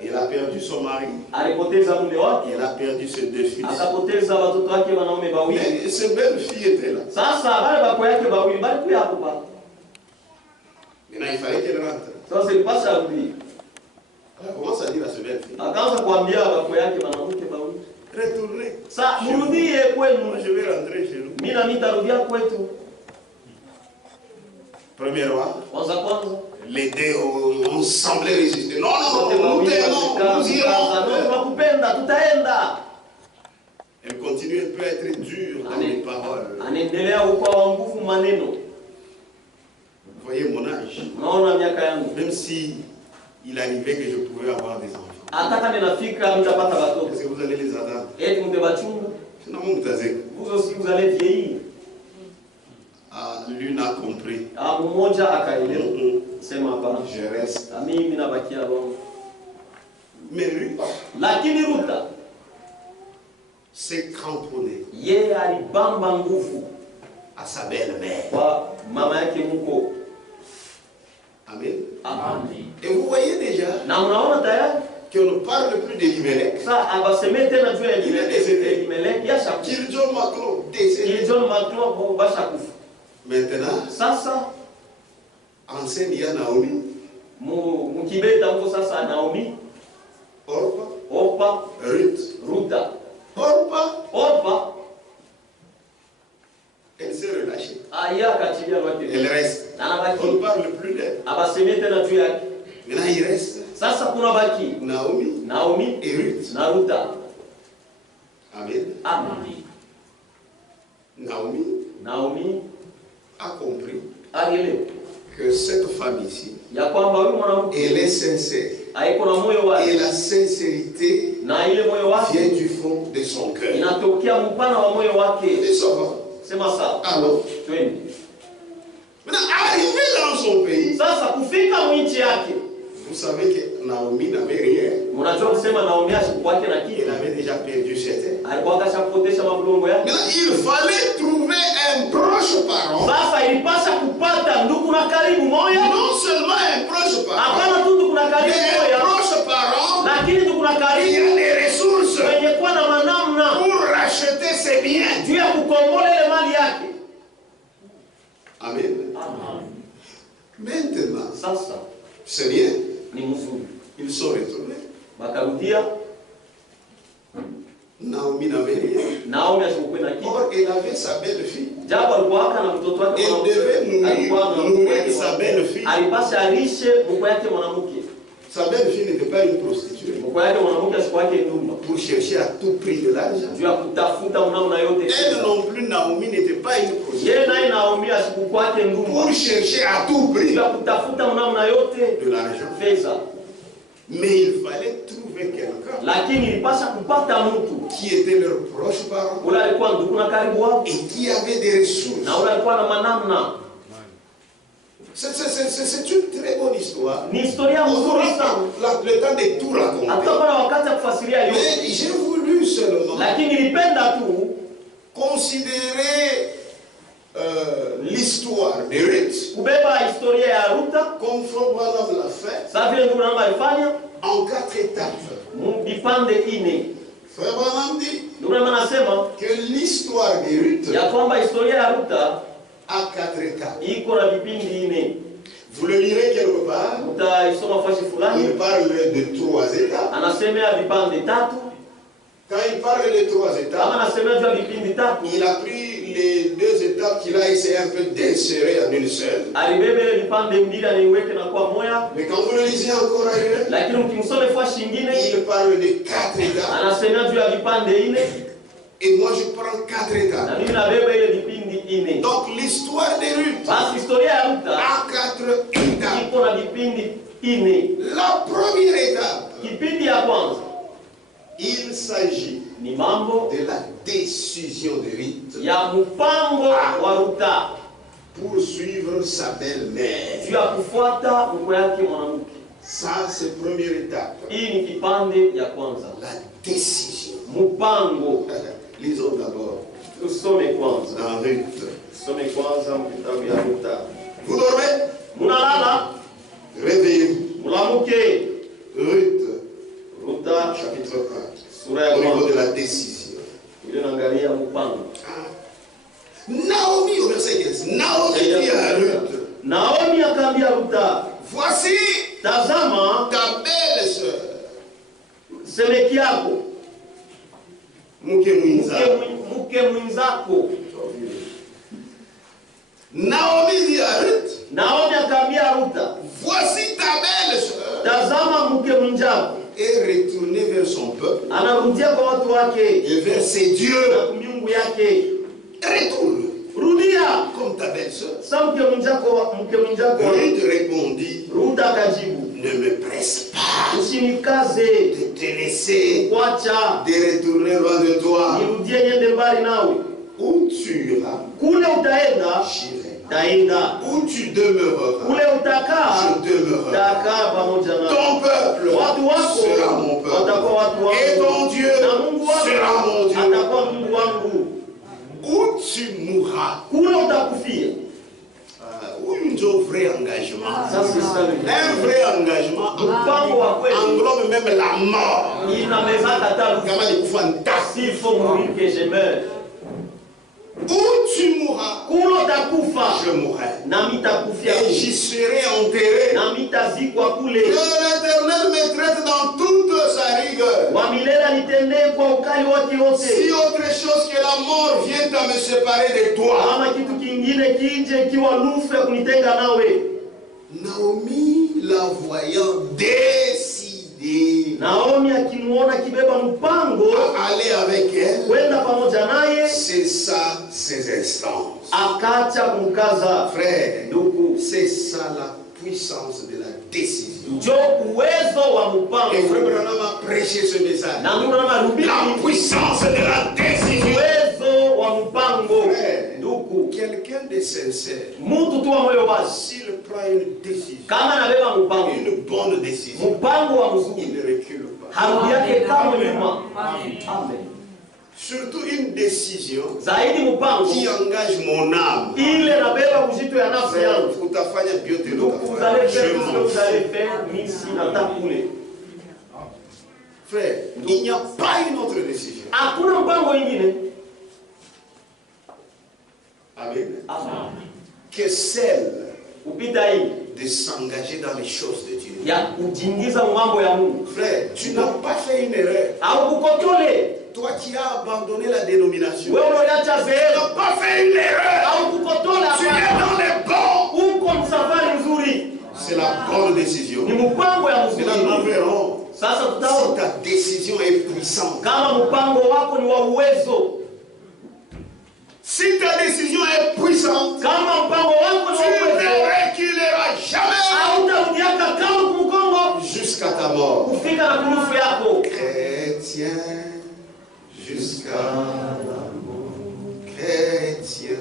Elle a perdu son mari. Elle a perdu ses deux fils. Mais ses belles filles étaient là. Maintenant, il fallait qu'elle rentre. Elle commence à dire à ses belles filles, retournez. Moi, je vais rentrer chez nous. Premier roi, les deux ont semblé résister. Non, nous irons. Elle continue, elle peut être dure dans les paroles. Vous voyez mon âge. Même si il arrivait que je pouvais avoir des enfants. Est-ce que vous allez les attendre? Sinon, vous aussi vous allez vieillir. L'une a compris. Je reste. Mais Ruth s'est cramponnée à sa belle-mère. Amen. Et vous voyez déjà qu'on ne parle plus d'Elimelech. Il est décédé. Kiljon Macron décédé. Maintenant, Enseigne, il y a Naomi. Mukibeta mko sasa Naomi. Orpa. Ruta. Orpa. Elle s'est relâchée. Elle reste. On ne parle plus d'elle. Maintenant il reste. Sasa kuna baki Naomi et Ruth. Na Ruta. Amen. Naomi a compris que cette femme ici, elle est sincère. Et la sincérité vient du fond de son cœur. Alors, maintenant, arrivé dans son pays, vous savez que Naomi n'avait rien. Elle avait déjà perdu certains. Maintenant, il fallait trouver un proche parent. Non seulement un proche parent, mais un proche parent qui a les ressources pour racheter ses biens. Amen. Maintenant, c'est bien. Ils sont retournés. Naomi n'avait rien. Or, elle avait sa belle-fille. Elle devait nourrir sa belle-fille. Sa belle-fille n'était pas une prostituée. Pour chercher à tout prix de l'argent. Elle non plus, Naomi n'était pas une prostituée. Pour chercher à tout prix de l'argent. Mais il fallait trouver quelqu'un qui était leur proche parent et qui avait des ressources. C'est une très bonne histoire. On aura le temps de tout raconter. Mais j'ai voulu seulement considérer l'histoire de Ruth, comme Frère Branham l'a fait, en 4 étapes. Frère Branham dit que l'histoire de Ruth a 4 étapes. Vous le lirez quelque part. Il parle de 3 étapes. Quand il parle de 3 étapes, il a pris les 2 étapes qu'il a essayé un peu d'insérer en une seule. Mais quand vous le lisez encore ailleurs, il parle de 4 étapes. Et moi je prends 4 étapes. Donc l'histoire de Ruth a 4 étapes. La première étape, il s'agit de la décision de Ruth pour suivre sa belle-mère. Ça, c'est la première étape. La décision. Lisons d'abord dans Ruth. Vous dormez? Réveillez-vous. Ruth, chapitre 1. Au niveau de la décision. Naomi, au verset 15. Naomi dit à Ruth, voici ta belle-sœur. Mke mwenzako. Naomi dit à Ruth, voici ta belle-sœur. Et retourner vers son peuple et vers ses dieux. Retourne comme ta belle-sœur. Ruth répondit, ne me presse pas de te laisser, de retourner loin de toi. Où tu iras, j'irai. Où tu demeureras, je demeurerai. Ton peuple sera mon peuple. Et ton Dieu sera mon Dieu. Où tu mourras. Un vrai engagement. Un vrai engagement englobe même la mort. S'il faut mourir que je meure. Où tu mourras, kulo takufa, je mourrai. nami takufia, Et j'y serai enterré. nami tazikwa kule. Que l'Éternel me traite dans toute sa rigueur. Wa milele nitendee kwa ukali wote wote. Si autre chose que la mort vient à me séparer de toi. Ama kitu kingine kije kiwa lufu ya kunitenga nawe. Naomi, la voyant décidée Naomi akimuona kibeba mpango à aller avec elle, kwenda pamoja naye, cessa ses instances. akacha kumkaza. Frère, Ndugu, c'est ça la puissance de la décision. njo uwezo wa mpango. Et frère Branham a prêché ce message. Na ndugu na marubini, La puissance de la décision. uwezo wa mpango. Frère, Ndugu, quelqu'un de sincère, mtu tu wa moyo basi, s'il prend une décision, kama anabeba mpango, une bonne décision, mpango wa il mzuri, ne recule pas. harudi yake kama nyuma. Amen. Surtout une décision Zaidi mpango qui engage mon âme. ile nabeba uzito ya nafsi yangu. Utafanya vyote Ndugu, vous allez faire tout ce que vous utafanya. allez faire, mimi sina kule. Frère, il n'y a pas une autre décision. Hakuna mpango mwingine. Amen. Amen. Que celle Upita hii de s'engager dans les choses de Dieu. ya kujingiza mambo ya Mungu. Frère, tu n'as pas fait une erreur. Au kukotole. Toi qui as abandonné la dénomination. Wewe uliacha Tu zero. n'as pas fait une erreur. Au kukotola Tu es hapa. dans les bons. Uko msafari nzuri. C'est la bonne décision. Ni mpango ya Maintenant, nous mzuri. verrons Sasa si tutaona ta décision est puissante. kama mpango wako ni wa uwezo. Si ta décision est puissante, Kama mpango wako ni tu wa ne uwezo, reculeras jamais hautarudiaka kama kumkongo jusqu'à ta mort. kufika na kurufu yako. Chrétien jusqu'à la mort. Chrétien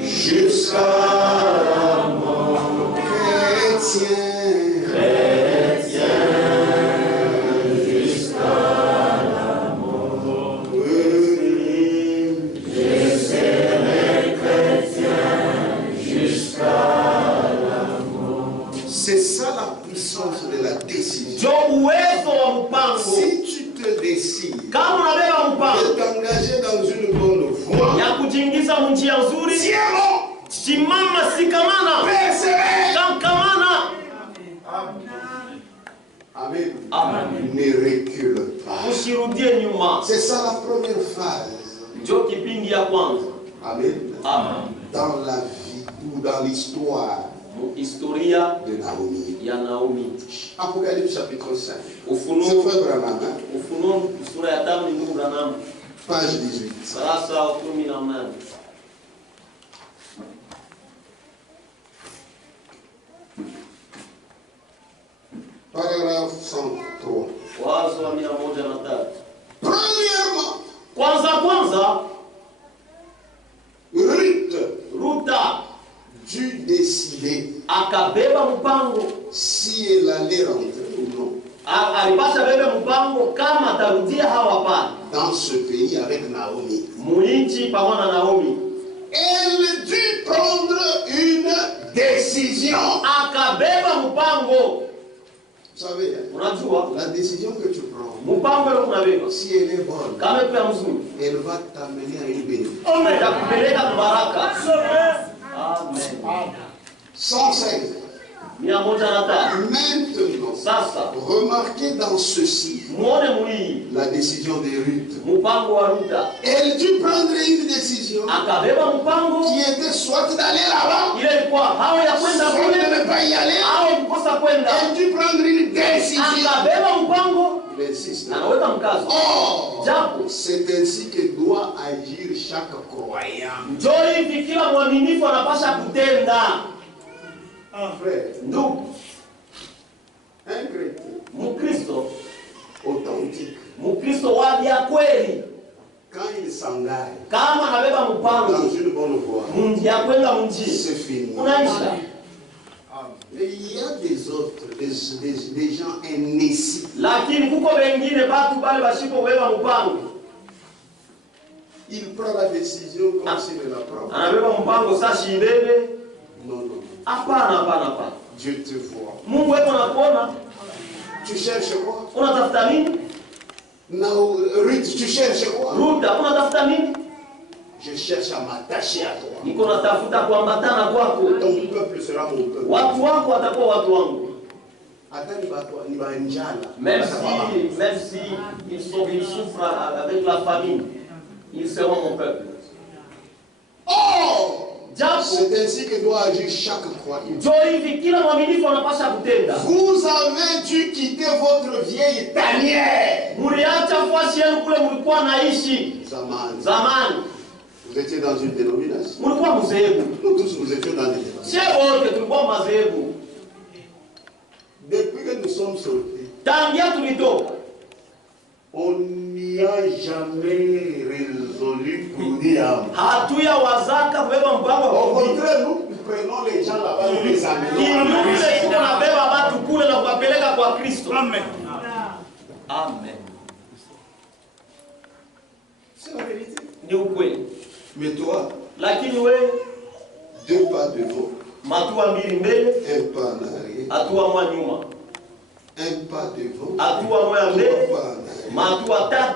jusqu'à la mort. Chrétien jusqu'à la mort. Je serai chrétien jusqu'à la mort. C'est ça la puissance de la décision. Jo uwezo wa mpango. Si tu te décides Kama unabeba de mpango t'engager dans une bonne voie, ya kujingiza njia nzuri, tiens-bon, simama, sikamana, persévère. kankamana. Amen. Amen. Ne recule pas. Usirudie nyuma. C'est ça la première phase. Njo kipindi ya kwanza. Amen. Amen. Dans la vie ou dans l'histoire Historia de Naomi. ya Naomi. Apocalypse chapitre 5. C'est Ufunuo, Frère Branham, hein? Ufunuo sura ya 5 ni ndugu Branham. Page 18. Kurasa wa 18. Paragraphe 103. Wazo wa 103. Premièrement, Kwanza Ruth Ruta dut décider akabeba mpango. si elle allait rentrer ou non Alipasha bebe mpango kama atarudia hawa hapana. dans ce pays avec Naomi. Muinchi pamoja na Naomi. Elle dut prendre une décision. Akabeba mpango. Vous savez, hein, Unajua la décision que tu prends, mpango ile unabeba si elle est bonne, kama kwa mzuri, elle va t'amener à une bénédiction. itakupeleka baraka. Amen. 105. 105. Maintenant, Sasa remarquez dans ceci muone mwii la décision de Ruth. mpango wa Ruta. Elle dut prendre une décision Akabeba mpango qui était soit d'aller là-bas, ile ilikuwa hao ya kwenda soit de kule ne pas y aller. au kukosa kwenda. Elle dut prendre une décision. Akabeba mpango Il insiste. na anaweka mkazo. Or, Japo c'est ainsi que doit agir chaque croyant. njo hivi kila mwaminifu anapasha kutenda. Frère, Ndugu un chrétien Mkristo, authentique, Mkristo wa vya kweli, quand il s'engage kama anabeba dans mpango une bonne voie, ya kwenda mji c'est fini. unaisha. Mais il y a des autres, des gens indécis. Lakini kuko wengine batu bale bashipo beba mpango, Il prend la décision comme s'il ne la prend. anabeba mpango sasa ibebe. Non, non. Hapana. Dieu te voit. Mungu wewe anakuona, Tu cherches quoi? unatafuta nini? Non, Ruth, tu cherches quoi? Ruth, hakuna tafuta nini? Je cherche à m'attacher à toi. Niko natafuta kuambatana kwako. Ton peuple sera mon peuple. Watu wako watakuwa watu wangu. Même si ils souffrent avec la famine, ils seront mon peuple. Oh! C'est ainsi que doit agir chaque croyant. Vous avez dû quitter votre vieille tanière. Zaman. Vous étiez dans une dénomination. Nous tous nous étions dans des dénominations. Depuis que nous sommes sortis, on n'y a jamais résolu pour dire. Au contraire, nous prenons les gens là-bas et les amenons. Amen. Amen. C'est la vérité. Mais toi, deux pas devant, un pas en arrière, un pas devant,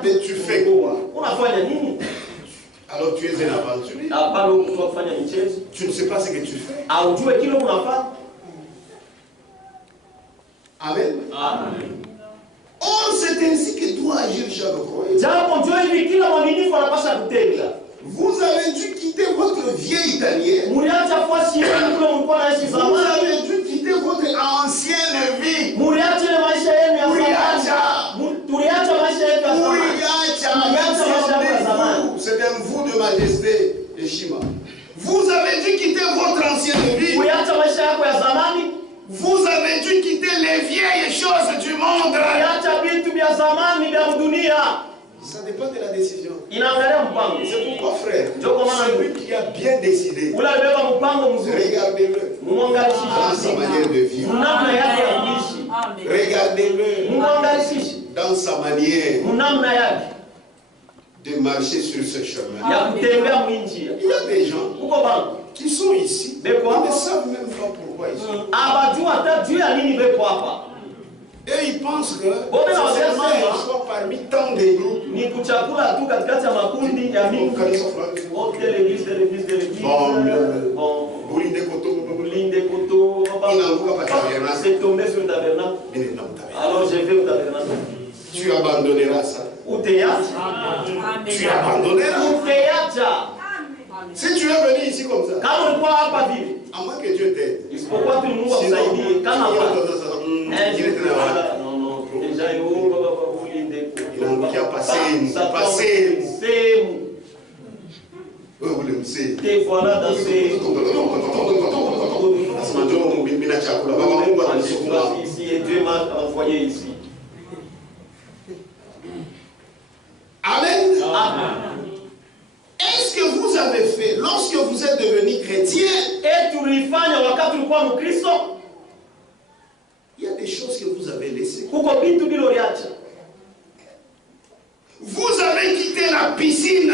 mais tu fais quoi? Alors tu es un aventurier. Tu ne sais pas ce que tu fais. Amen. Amen. Oh, c'est ainsi que doit agir chaque croyant. Vous avez dû quitter votre vieille tanière. Vous avez dû quitter votre ancienne vie. C'est un vous de majesté et Shima. Vous avez dû quitter votre ancienne vie. Vous avez dû quitter les vieilles choses du monde. Ça dépend de la décision. C'est pourquoi, frère, celui qui a bien décidé, regardez-le dans sa manière de vivre. Regardez-le dans sa manière de marcher sur ce chemin. Il y a des gens qui sont ici, ils ne savent même pas pourquoi ils sont. Et ils pensent que c'est seulement un choix parmi tant de groupes. C'est tombé sur le tabernacle. Alors je vais au tabernacle. Tu abandonneras ça. Tu abandonneras. Si tu es venu ici comme ça, à moins que Dieu t'aide. Te voilà dans ces... ici et Dieu m'a envoyé ici. Amen. Amen. Est-ce que vous avez fait, lorsque vous êtes devenu chrétien, il y a des choses que vous avez laissées. Vous avez quitté la piscine.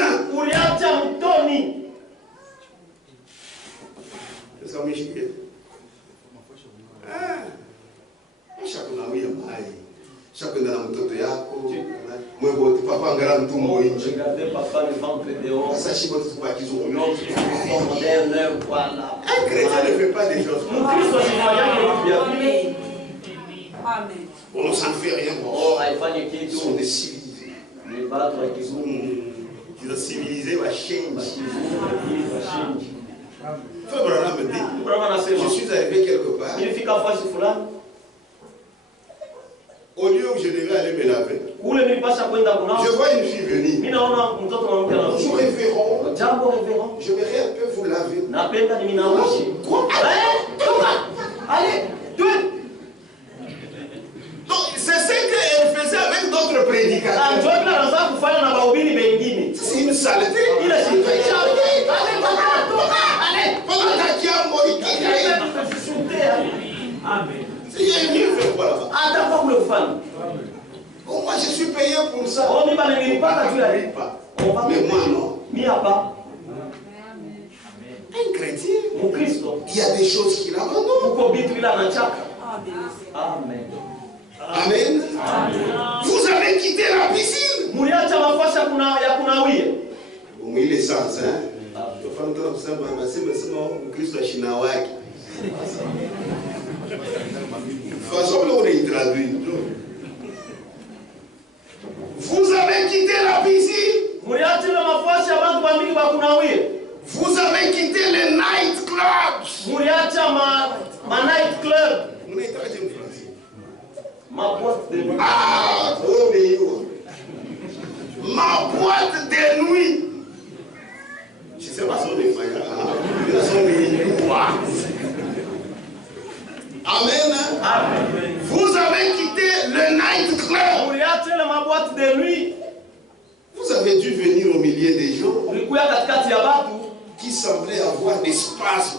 Chacun dans mtoto yako mwe papa ngala mtumbo nje. Regardez papa le ventre dehors. Ça chie votre pas qu'ils ont moderne voilà. Un chrétien ne fait pas des choses. Amen. On ne s'en fait rien. Ils sont des civilisés. Les battre qui sont ils ont civilisé va change. Frère Branham me dit, je suis arrivé quelque part. Au lieu où je devais aller me laver, je vois une fille venir. Bonjour révérend. J'aimerais un peu vous laver. Quoi? Allez, donc c'est ce qu'elle faisait avec d'autres prédicateurs. C'est une saleté. Amen. Il y a mieux fait quoi là-bas? Oh, moi je suis payé pour ça. Mais moi non. Un chrétien, il y a des choses qu'il abandonne. Amen. Amen. Vous avez quitté la piscine. Muriacha mafasi ya kunawia. Mwile sasa, Tofano tena kusema nasema Mkristo ashina wake. Façon là on est traduit. Vous avez quitté la piscine. Muriacha mafasi ya bantu bamiki ba kunawia. Vous avez quitté les night clubs. Muriacha ma night club. On est traduit en français. Ma boîte de nuit. Ah, oh mais ma boîte de nuit. Je sais pas si on est faillant. Amen. Amen. Vous avez quitté le night club. Muriacha ma boîte de nuit. Vous avez dû venir au milieu des gens Ulikuwa katikati ya batu qui semblaient avoir l'espace.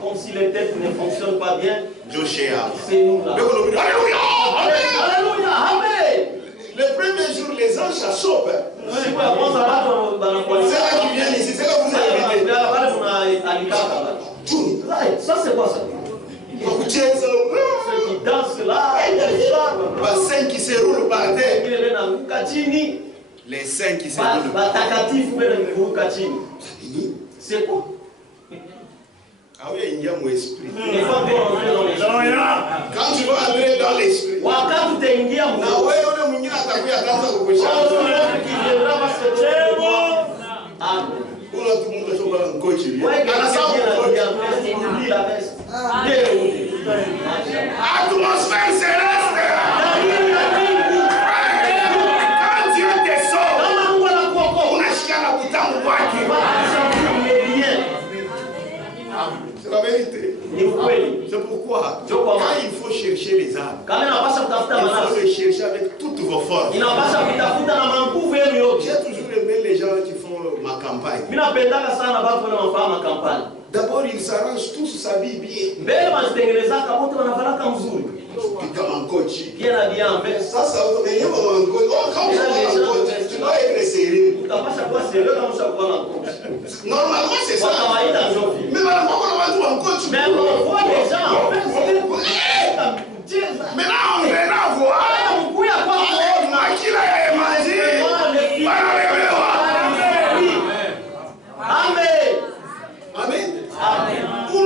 Comme si les têtes ne fonctionnent pas bien. Joshua. C'est nous là. Alléluia. Alléluia. Amen. Le premier jour, les anges s'assopent. C'est là qui vient ici. C'est là que vous avez ça, c'est quoi ça? Ceux qui dansent là, les saints qui se roulent par terre. Les saints qui se roulent par terre. C'est quoi? Ah oui, il y a mon esprit. Quand tu vas entrer dans l'esprit, atmosphère céleste. Quand Dieu te sauve, unashikana kutangu kwake. C'est la vérité. C'est pourquoi quand il faut chercher les âmes, il faut les chercher avec toutes vos forces. J'ai toujours aimé les gens qui font ma campagne. D'abord, ils s'arrangent tous, s'habillent bien. Puis comme un coach. Ça, mais un coach. Oh, quand tu dois être sérieux. Normalement, c'est ça. Mais maintenant, on va un coach. Maintenant, on verra voir. Amen. Amen. Vous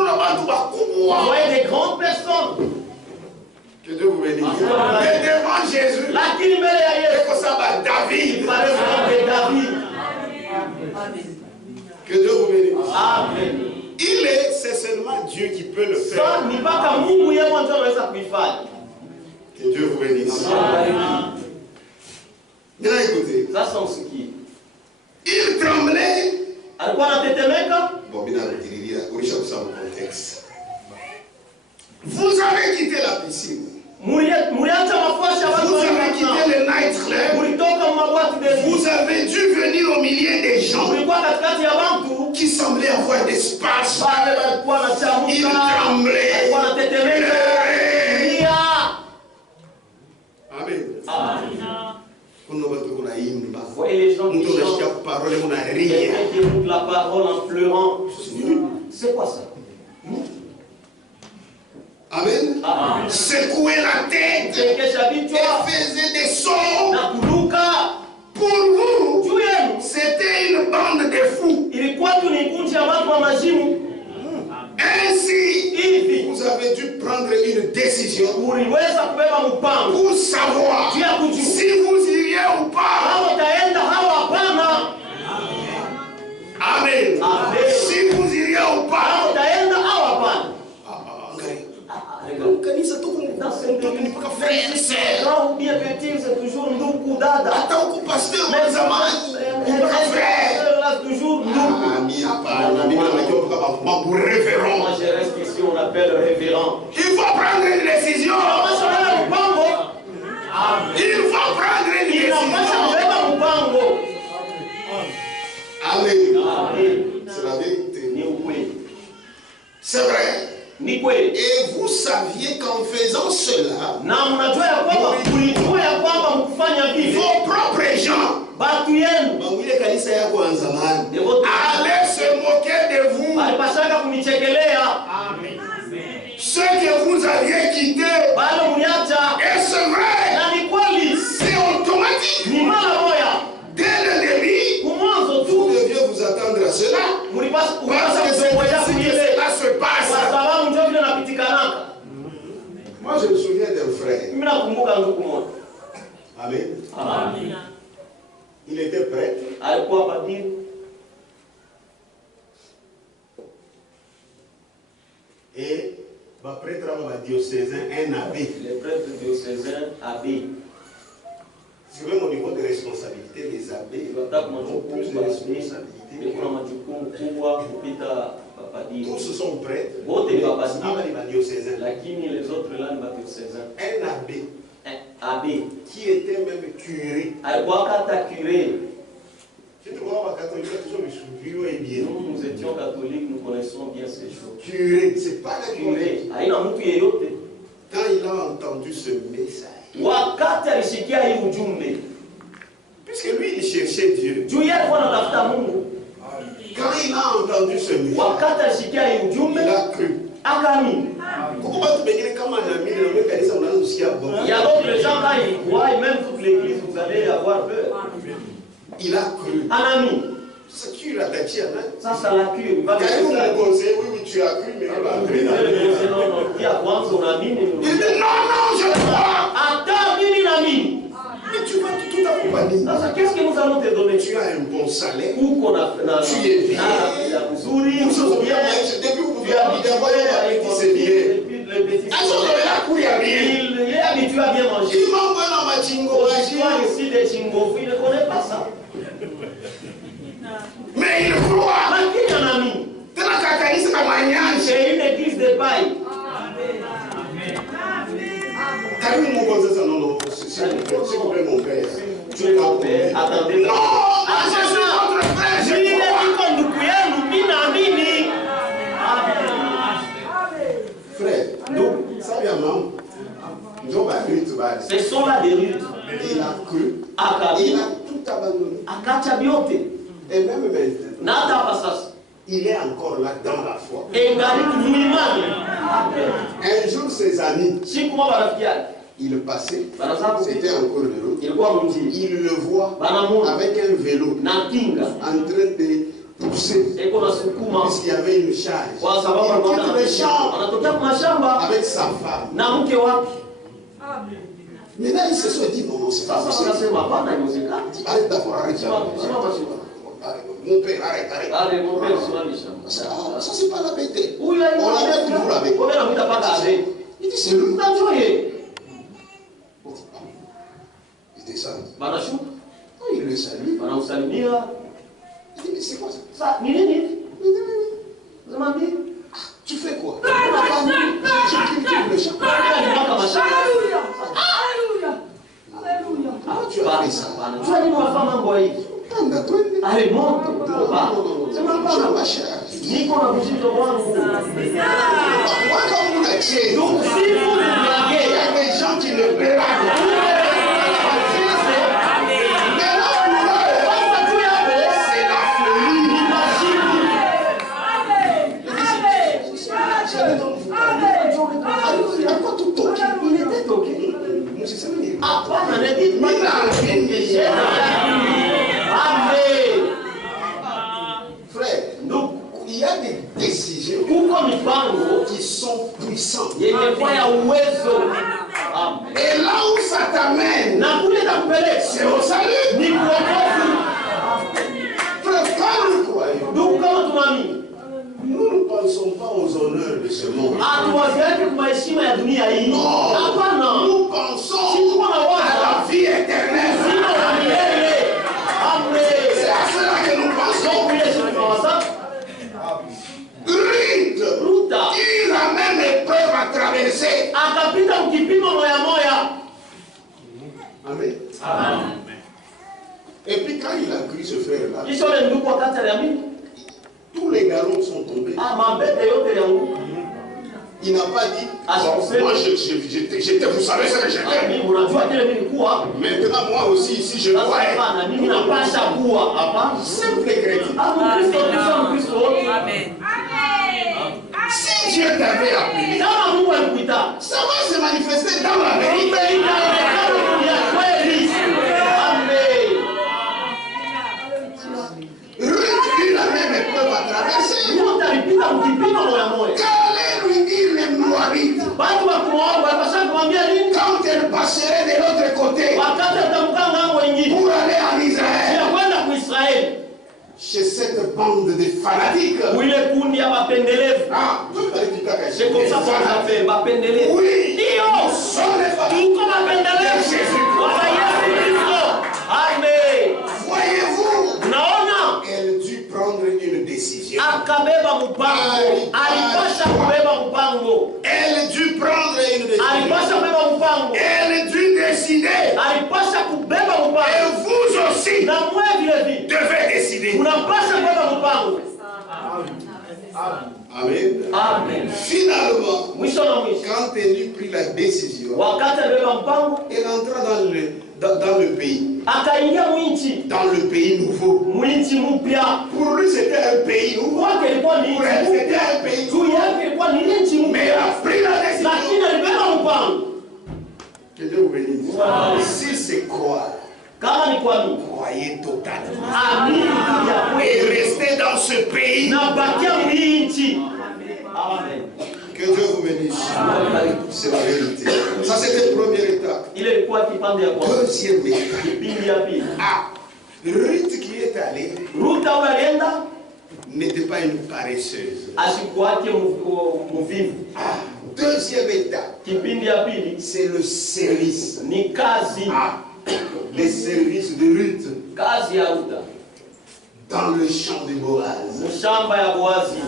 voyez des grandes personnes. Que Dieu vous bénisse. Et devant Jésus, David. Que Dieu vous bénisse. Amen. C'est seulement Dieu qui peut le faire. Que Dieu vous bénisse. Bien écoutez. Il tremblait. Bon, bien contexte. Vous avez quitté la piscine. Vous avez quitté le night club. Vous avez dû venir au milieu des gens qui semblaient avoir d'espace. Ils tremblaient. Amen. Voyez les gens qui chantent la parole en pleurant. C'est quoi ça? Amen. Secouer la tête et faisait des sons. Pour vous, c'était une bande de fous. Ainsi, vous avez dû prendre une décision pour savoir si vous iriez ou pas. Amen. Si vous iriez ou pas. Frère, sœur, ou bien petit, c'est toujours nous, dada. Attends, pasteur, toujours nous. Révérend. Moi, je reste ici, on appelle révérend. Il faut prendre une décision. Il faut prendre une décision. Amen. C'est la vérité. C'est vrai. Et vous saviez qu'en faisant cela, vos propres gens allaient se moquer de vous. Ceux que vous aviez quittés, et c'est vrai, cela se passe. Moi, je me souviens d'un frère. Amen. Amen. Il était prêtre. Et le prêtre diocésain, un abbé. Les prêtres diocésains, abbés. C'est même au niveau de responsabilité, les abbés ont plus de responsabilités. Tous sont prêtres. Les autres là, diocésains. Un abbé. Abbé. Qui était même curé. Nous étions catholiques, nous connaissons bien ces choses. Curé, c'est pas la curé. Quand il a entendu ce message, puisque lui il cherchait Dieu, quand il a entendu ce message, il a cru. Il y a d'autres gens là, ils croient, et même toute l'église, vous allez avoir peur. Il a cru. Un ami. Ça, tu l'as dit, ça, ça l'a cru. Il va me conseiller, oui, tu as cru, mais il va entrer dans le il dit non, je crois. Attends, ami. Mais tu vas tout accompagner. Qu'est-ce que nous allons te donner? Tu as un bon salaire. Où qu'on a fait. Tu es bien. Depuis tu as bien. Il est habitué à bien manger. Il m'envoie dans ma chingo. Ici des chingo, il ne connaît pas ça. Mais il croit. Mais qui en a mis? C'est une église de paille. T'as vu mon bon ça? Non, s'il vous plaît, mon père. Tu es mon père. Attendez. Non, je suis votre frère. Je frère, ça vient non. Ce sont là des rites. Il a cru. Il a tout abandonné. Et même maintenant, il est encore là dans la foi. Un jour, ses amis, il passait, c'était en cours de route, il le voit avec un vélo en train de pousser, puisqu'il y avait une charge. Il quitte le champ avec sa femme. Maintenant, ils se sont dit, non, c'est pas possible. Arrête d'abord, arrête. Mon père, arrête. Ça, c'est pas la bête. On l'avait toujours avec. Il dit, c'est lui. Il descend. Il le salue. Il dit, mais c'est quoi ça? Tu fais quoi? Le champ. Tu as fait ça. Allez, monte. Niko na mzigo wangu. Donc si vous le blaguez, il y a des gens qui le blaguent. C'est la folie. Il était toqué. Après, on a dit, frère, il y a des décisions qui sont puissantes. Et là où ça t'amène, c'est au salut. Frère, quand nous croyons, nous ne pensons pas aux honneurs de ce monde. Non, nous pensons à la vie éternelle. C'est à cela que nous pensons. Il a même épreuve à traverser. Amen. Et puis quand il a cru ce frère-là, tous les galons sont tombés. Il n'a pas dit, moi j'étais, vous savez ce que j'étais. Maintenant moi aussi ici je crois. Simple chrétien. Si Dieu t'avait appelé, ça va se manifester dans la vérité. Ruth, il a même épreuve à traverser. Qu'allait lui dire les Moabites quand elle passerait de l'autre côté pour aller en Israël? Chez cette bande de fanatiques. Ah, c'est comme ça qu'on appelle Bapendele. Oui, nous sommes les fanatiques de Jésus. Amen. Voyez-vous, Naona elle dut prendre une décision. akabeba mpango, alipasha kubeba mpango. Elle dut prendre une décision. Alipasha kubeba mpango. Elle dut décider. Alipasha kubeba mpango. Et vous aussi, Na mwe vile vile devez décider. unapasha kubeba mpango. Amen. Amen. Finalement, Mwisho na mwisho, quand elle eut pris la décision, wakati alibeba mpango, elle entra dans le pays. akaingia mwinchi, Dans le pays nouveau. mwinchi mpya. Pour lui, c'était un pays nouveau. Kwake ilikuwa ni Pour elle, nchi c'était mpya. un pays Juu nouveau. yake ilikuwa ni nchi Mais elle mpya. a pris la décision. Lakini alibeba mpango. Que Dieu vous bénisse. Wow. Si c'est croire, Kama ni kwa nini? croyez totalement. Amini ya Et kweli. restez dans ce pays. Na bakia mwinchi. Amen. Que Dieu vous bénisse. C'est la vérité. Ça, c'était la première étape. Ile ilikuwa kipande ya kwanza. Deuxième étape. Kipindi ya pili. Ah, Ruth qui est allée Ruta ule alienda n'était pas une paresseuse. asikuwake mvivu. Ah, deuxième étape, Kipindi ya pili c'est le service. ni kazi. Ah, les services de Ruth Kazi ya Ruta. dans le champ de Boaz. Mshamba ya Boazi.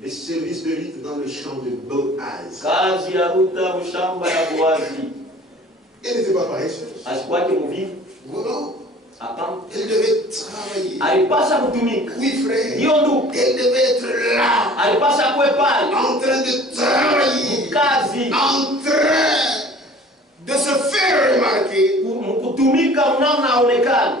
Les services de Ruth dans le champ de Boaz. Kazi ya Ruta mshamba ya Boazi. Elle n'était pas paresseuse. Asikuwake mvivu. Voilà. Hapana. Elle devait travailler. Alipasha kutumika. Oui, frère. Hiyo ndugu. Elle devait être là, Alipasha kuwe pale. en train de travailler, Kazi. en train de se faire remarquer Kutumika namna aonekane.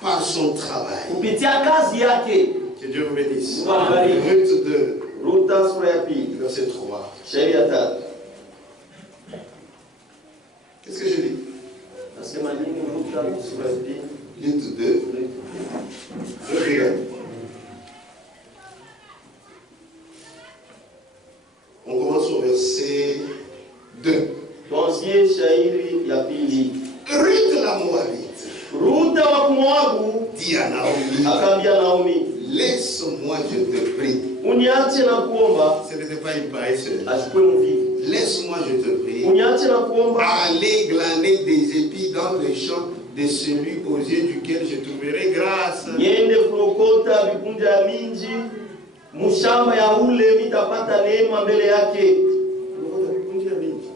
par son travail. Kupitia kazi yake. Que Dieu vous bénisse. Mungu awabariki. Ruth 2, Ruta sura ya pili. verset 3. Sheria ya tatu. Qu'est-ce que je dis? Nasema nini Ruta sura ya pili? Ruth 2. Regarde. On commence au verset 2. Tuanzie shairi ya pili. Ruth la Moabite Ruta wa Moabu dit à Naomi, akaambia Naomi, laisse-moi, je te prie. uniache na kuomba. Ce n'était pas une paresseuse. Asikuwe mvivu. Laisse-moi, je te prie, Uniache na kuomba. aller glaner des épis dans le champ de celui aux yeux duquel je trouverai grâce. Niende kulokota vikunja ya minji mshamba ya ule mitapata neema mbele yake. Kulokota vikunja ya minji.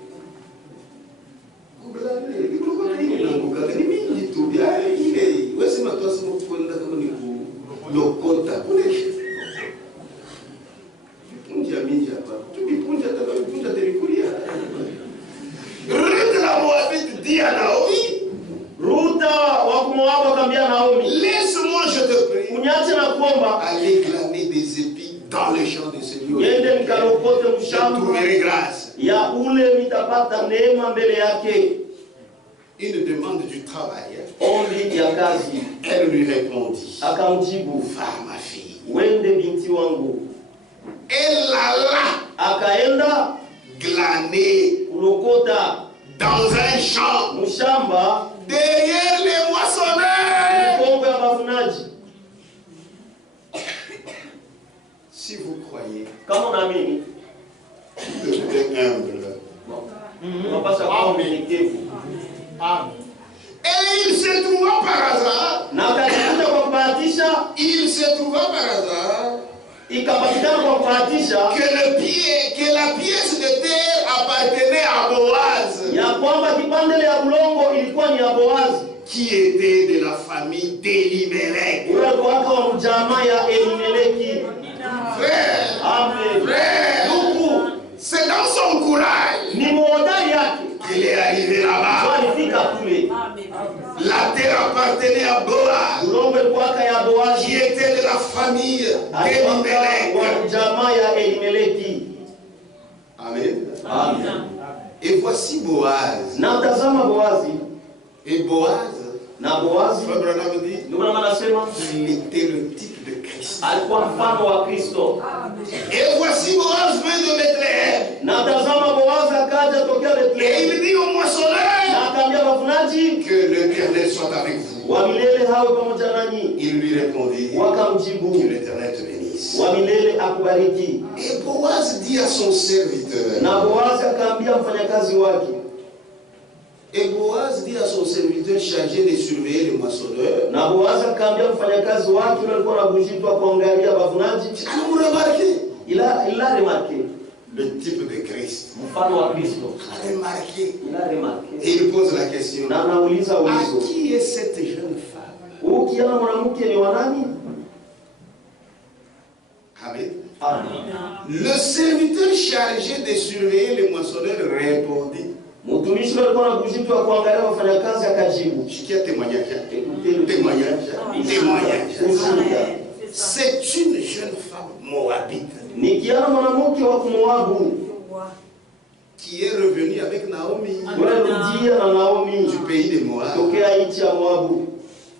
Kuglane, kulokota hii inaanguka. Ni mingi tu. Ile, wewe sema tu asema kwenda kama ni kulokota. Kule. Vikunja ya minji hapa. Tu vikunja hata vikunja terikulia. Ruth la Moabite dit à Naomi, Ruta wa Moabu akamwambia Naomi, laisse-moi, je te prie, uniache na kuomba. aller glaner des épis dans le champ de celui où Niende nikalokote je mshamba trouverai grâce. ya ule mitapata neema mbele yake. Une demande du travail. Ombi ya kazi. Elle lui répondit, Akamjibu, va ma fille. wende binti wangu. Elle alla Akaenda glaner kulokota dans un champ mshamba derrière les moissonneurs. mkongo ya mavunaji. Si vous croyez, Kama unaamini, devenez humble. unapaswa kuwa mnyenyekevu. Et il se trouva par hasard, Na akajikuta kwa kubahatisha, il se trouva par hasard ikapatikana kwa kubahatisha que la pièce de terre appartenait à Boaz, ya kwamba kipande ya bulongo ilikuwa ni ya Boazi, qui était de la famille d'Elimelech. ule waka wa mjamaa ya Elimeleki. Frère, Amen. frère, Ndugu, c'est dans son courage ni modari yake qu'il est arrivé là-bas. alifika kule. La terre appartenait à Boaz, Bulongo ilikuwa ya qui Boazi, était de la famille alikuwa wa d'Elimelech. mjamaa ya Elimeleki. Amen. Amen. Et voici Boaz. Na tazama Boazi, Et Boaz, na Boazi Frère Branham dit, ndio maana anasema il était le type type de Christ. Alikuwa mfano wa Kristo. Et voici Boaz vient de Bethléem. Na tazama Boazi akaja tokea Et Bethlehem. il dit au moissonneur Na akaambia wavunaji, que l'Éternel soit avec vous. wa milele hawe pamoja nanyi. Il lui répondit, Wakamjibu, que l'Éternel te bénisse. wa milele akubariki. Et Boaz dit à son serviteur, Na Boazi akaambia mfanyakazi wake. et Boaz dit à son serviteur chargé de surveiller les moissonneurs, Na Boazi akaambia mfanyakazi wake yule alikuwa anabujitwa kuangalia wavunaji. ah, vous remarquez Il a remarqué le type de Christ. mfano wa Kristo. Remarquez. Il a remarqué. Et il pose la question, Na anauliza à ulizo. qui est cette jeune femme? Huyu kijana mwanamke ni wa nani? Amen. Amen. Le serviteur chargé de surveiller les moissonneurs répondit, Mtumishi yule alikuwa anabujitwa kuangalia wafanyakazi akajibu. qui a témoignage? Écoutez le Témoignage. Témoignage. Ushuhuda. C'est une jeune femme moabite Ni kijana mwanamke wa Moabu. qui est revenue avec Naomi Yule alirudia na Naomi du pays de Moab. tokea nchi ya Moabu.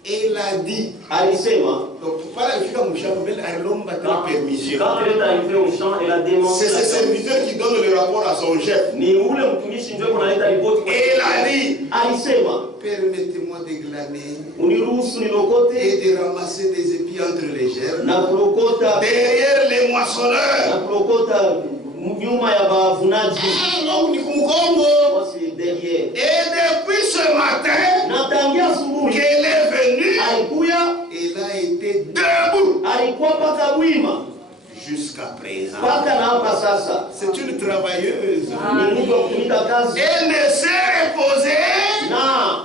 Et il a dit, Alisema donc para ifika mshamba mbele alomba tena permission. quand elle est arrivée au champ, elle a demandé C'est ce la serviteur qui donne le rapport à son chef. ni ule mtumishi ndio kunaleta ripoti. Et il a dit, Alisema permettez-moi de glaner uniruhusu nilokote et de ramasser des épis entre les gerbes na kulokota derrière les moissonneurs. na kulokota nyuma ya bavunaji. Donc, ni kumkongo. Voici derrière. Et depuis ce matin Na tangia asubuhi qu'elle est venue, alikuya, elle a été debout alikuwa paka bwima jusqu'à présent. mpaka na hapa sasa. C'est une travailleuse. Ni mtu wa kutumika kazi Elle ne s'est reposée. na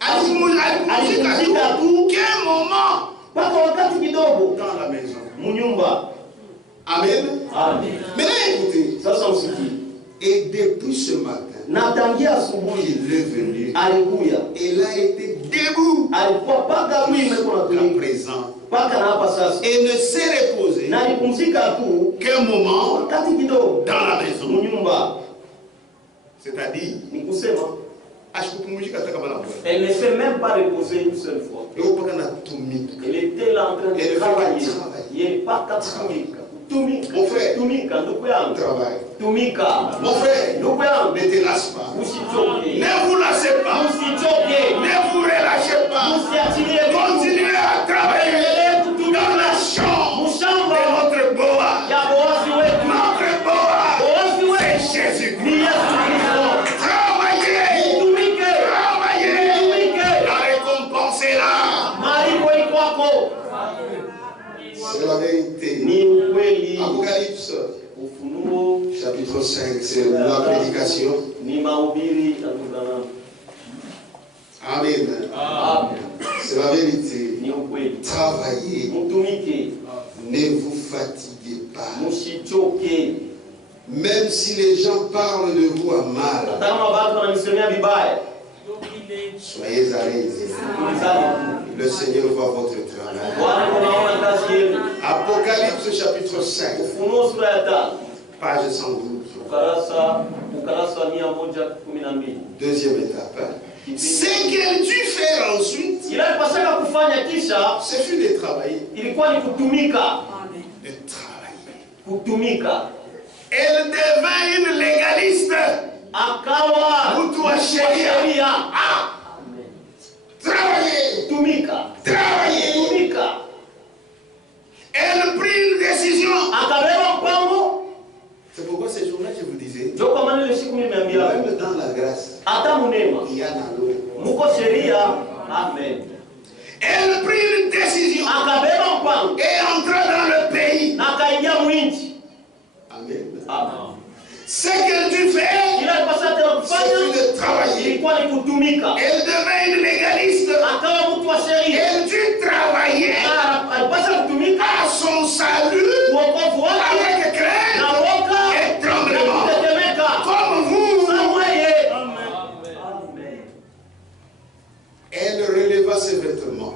Alipumzika tu qu'un moment mpaka wakati kidogo dans la maison. munyumba. Amen. Amen. Maintenant écoutez. Sasa msikie. Et depuis ce matin Na tangia asubuhi qu'il est venu, alikuya, elle a été debout alikuwa paka bwima iko jusqu'à natumika présent. mpaka na hapa sasa. Et ne s'est reposée Na alipumzika tu qu'un moment wakati kidogo dans la maison. munyumba. C'est-à-dire, Ni kusema ashikupumzika hata kama anakuwa. elle ne s'est même pas reposée une seule fois. Eko mpaka anatumika. Elle était là en train Elle de fait travailler. qu'elle travaille. Yeye mpaka kutumika. Tumika. Mon frère. Tumika ndugu yangu. Travail. Tumika. Mon frère, Ndugu yangu. ne te lâche pas. Usichoke. Ne vous lâchez pas. Usichoke. Ne vous relâchez pas. Usiachilie. Continuez à travailler Endelee kutumika. dans la chambre Mshamba de notre Boaz. ya Boazi wetu. Notre Boaz, Boazi c'est wetu ni Jésus-Christ. Yesu Kristo. Travaillez. Tumike. Travaillez. Tumike. La récompense est là. Malipo iko kwako. C'est la vérité. Ni ukweli. Apocalypse, Ufunuo chapitre 5, c'est la prédication. ni mahubiri ya Bwana. Amen. Amen. C'est la vérité. Ni ukweli. Travaillez. Mtumike. Ne vous fatiguez pas. Msichoke. Même si les gens parlent de vous à mal, Hata kama watu wananisemea vibaya. soyez à l'aise. Le Seigneur voit votre travail. Bwana anaona kazi yenu. Apocalypse chapitre 5, Ufunuo sura ya 5. page 112. Ukarasa 112. Deuxième étape. Ce qu'elle dut faire ensuite, Ila alipasaka kufanya kisha ce fut de travailler. ilikuwa ni kutumika. De travailler. Kutumika. Elle devint une légaliste. Akawa Mtu wa sheria. Ah! Travailler. Kutumika. Travailler. Kutumika. Elle prit une décision. Akabeba mpango. C'est pourquoi ces jours-là, je vous disais, Ndio kwa maana ile siku mimi nimeambia même dans la grâce, hata munema il y a dans l'eau. muko sheria. Amen. Elle prit une décision Akabeba mpango et entra dans le pays. na akaingia mwinchi. Amen. Amen. Ce qu'elle dut faire, Ila alipasaka tena c'est kufanya de travailler. ilikuwa ni kutumika. Elle devint une légaliste. Akawa mtu wa sheria. Elle dut travailler Alipasaka kutumika à son salut uokovu wake avec na crainte woga et na tremblement. kutetemeka. Comme vous. Sawa yeye. Elle releva ses vêtements.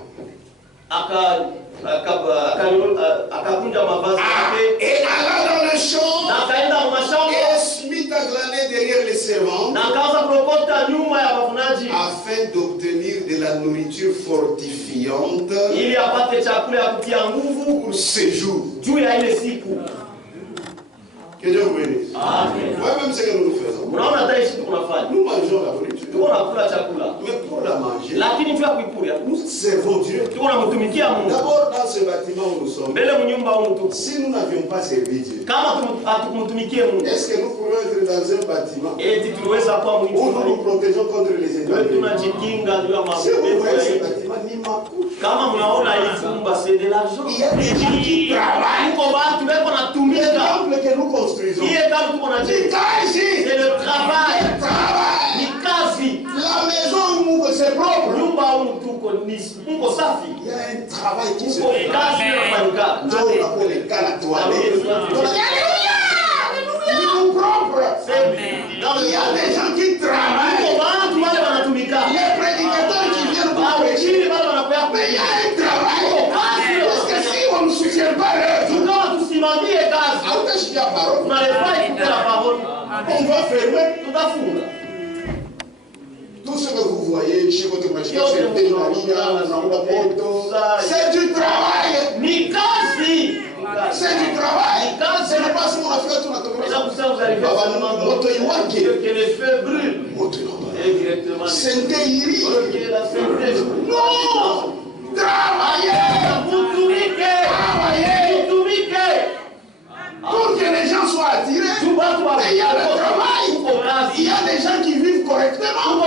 Akakunja mavazi yake Et alla dans le champ na akaenda mashamba et se mit à glaner derrière les servantes afin d'obtenir de la nourriture fortifiante pour ces jours. Que Dieu vous bénisse. Moi-même, c'est ce que nous faisons. Nous mangeons la nourriture. Mais pour la manger, nous servons Dieu. D'abord, dans ce bâtiment où nous sommes, si nous n'avions pas servi Dieu, est-ce que nous pourrions être dans un bâtiment où nous nous protégeons contre les ennemis? Si vous voyez ce bâtiment, ni ma couche. Il y a des gens qui travaillent. L'exemple que nous construisons, c'est le travail. La maison où c'est propre, il y a un travail qui se fait. Il y a des gens qui travaillent. Les prédicateurs qui viennent pour prêcher, mais il y a un travail. Parce que si on ne soutient pas l'œuvre, on va fermer. Tout ce que vous voyez chez votre machine, c'est du travail. C'est du travail. C'est pas si on a fait tout notre non! Travaillez! Pour que les gens soient attirés. Mais il y a le travail. Il y a des gens qui vivent correctement.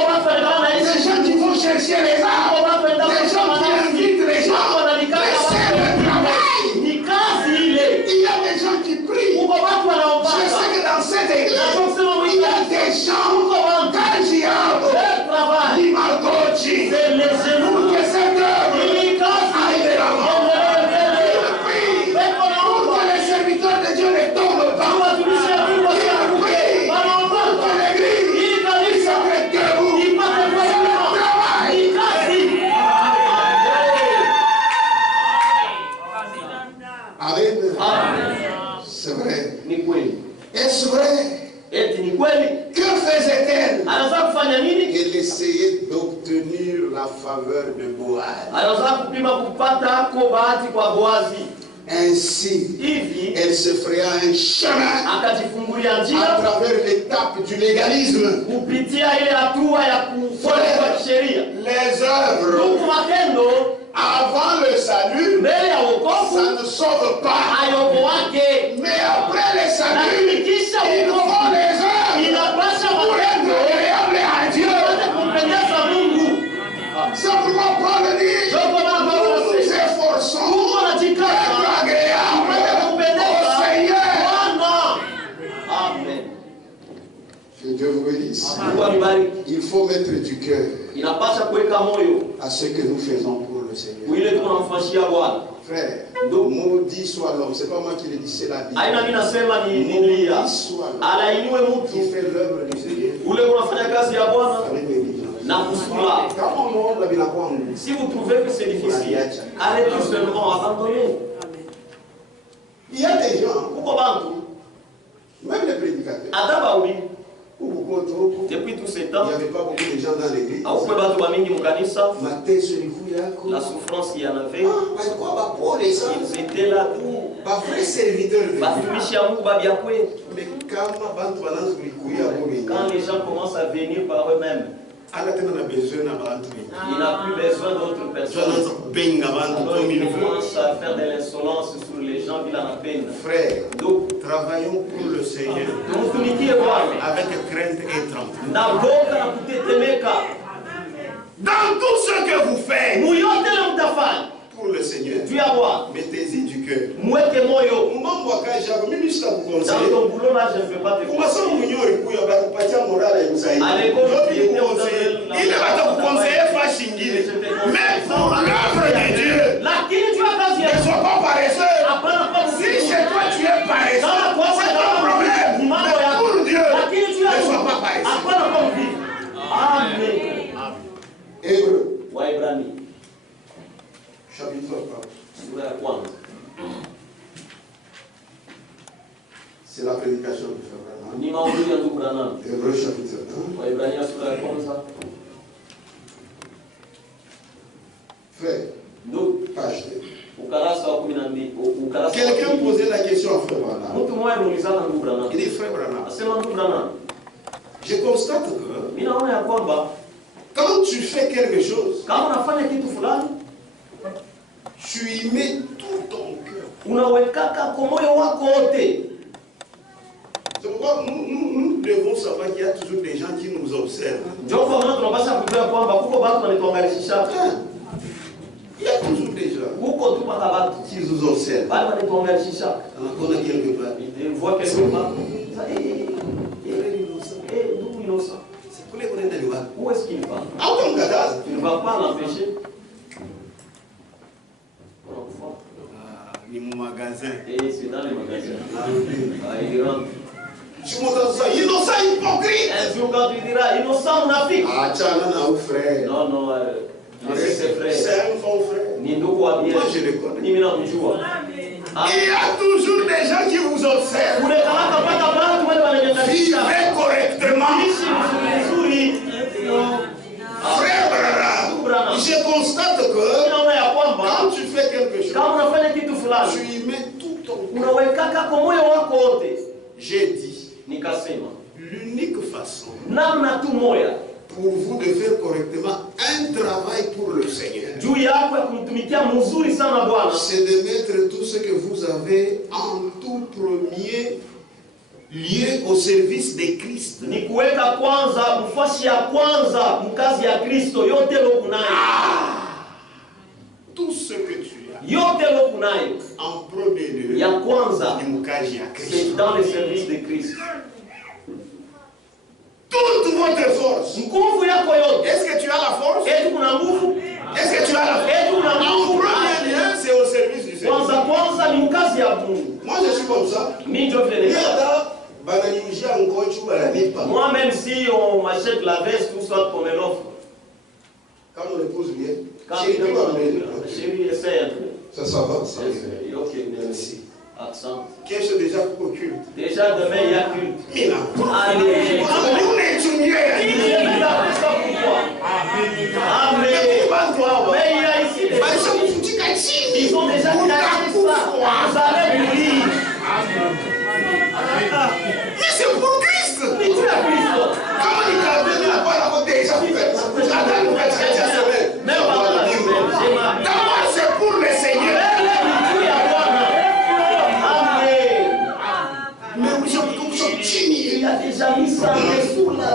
Des gens qui vont chercher les arbres. Des gens qui invitent les gens. Mais c'est le travail. Il y a des gens qui prient. Je sais que dans cette église, il y a des gens pour que cette œuvre aille de l'avant. Pour que les serviteurs de Dieu ne tombent pas. Pour que l'église se mette debout. Amen. C'est vrai. Est-ce vrai? Que faisait-elle? Elle essayait d'obtenir la faveur de Boaz. Ainsi, elle se ferait un chemin à travers l'étape du légalisme. Les œuvres avant le salut, ça ne sauve pas. Mais après le salut, il faut les œuvres pour être agréable à Dieu. C'est pourquoi Paul dit, nous nous efforçons d'être agréables au Seigneur. Amen. Que Dieu vous bénisse. Il faut mettre du cœur à ce que nous faisons pour le Seigneur. Frère, maudit soit l'homme. C'est pas moi qui le dis, c'est la Bible. Maudit soit l'homme qui fait l'œuvre du Seigneur. Si vous trouvez que c'est difficile, arrêtez seulement, abandonnez. Il y a des gens, même les prédicateurs, depuis tous ces temps, il n'y avait pas beaucoup de gens dans l'église. La souffrance, il y en avait. Ils étaient là tout. Vrais serviteurs de Dieu. Mais quand les gens commencent à venir par eux-mêmes, il n'a plus besoin d'autres personnes. Il commence à faire de l'insolence sur les gens qu'il en a peine. Frère, travaillons pour le Seigneur avec crainte et tremblement. Dans tout ce que vous faites pour le Seigneur, mettez-y du cœur. Dans ton boulot là, je ne peux pas te conseiller. Il va te conseiller facile. Mais pour l'œuvre de Dieu, ne sois pas paresseux. Si chez toi tu es paresseux, c'est ton problème. Mais pour Dieu, ne sois pas paresseux. Amen. Hébreu, chapitre 3. C'est la prédication de Frère. Hébreux chapitre 1. Frère, page 2. Quelqu'un posait la question à Frère Branham. Il dit, Frère Branham, je constate que quand tu fais quelque chose, tu y mets tout ton cœur. C'est pourquoi nous devons savoir qu'il y a toujours des gens qui nous observent. Il y a toujours des gens qui nous observent. On a quelque part. Ils voient quelque part. C'est pour les connaître les lois. Où est-ce qu'il va? Il ne va pas l'empêcher. Mon magasin. Et c'est dans les magasins. Il rentre. Tu m'entends ça? Innocent, hypocrite. Un jour quand tu diras innocent, mon Afrique. Ah, tiens, non, frère. Non, c'est ses frères. C'est un faux frère. Moi, je le connais. Il y a toujours des gens qui vous observent. Vivez correctement. Frère Branham, je constate que quand tu fais quelque chose, tu y mets tout ton cœur. J'ai dit, l'unique façon pour vous de faire correctement un travail pour le Seigneur, c'est de mettre tout ce que vous avez en tout premier lieu au service de Christ. Tout ce que tu as en premier lieu, c'est dans le service de Christ. Toute votre force. Est-ce que tu as la force? Est-ce que tu as la force? En premier lieu, c'est au service du Seigneur. Moi, je suis comme ça. Moi-même, si on m'achète la veste, tout ça qu'on me l'offre. Quand on épouse bien, chérie, essaye un peu. Ça va, ça va. Ok, merci. Accent. Qu'est-ce que déjà pour culte? Déjà demain, il y a culte. Allez, vous n'êtes mais il y a ici des gens. Ils ont déjà caché ça. Vous allez mourir. Mais c'est pour Christ. Mais tu as Christ. Comment il t'a donné la parole à côté? Même pas la semaine. D'abord, c'est pour le Seigneur. Mais vous il a déjà mis ça sous la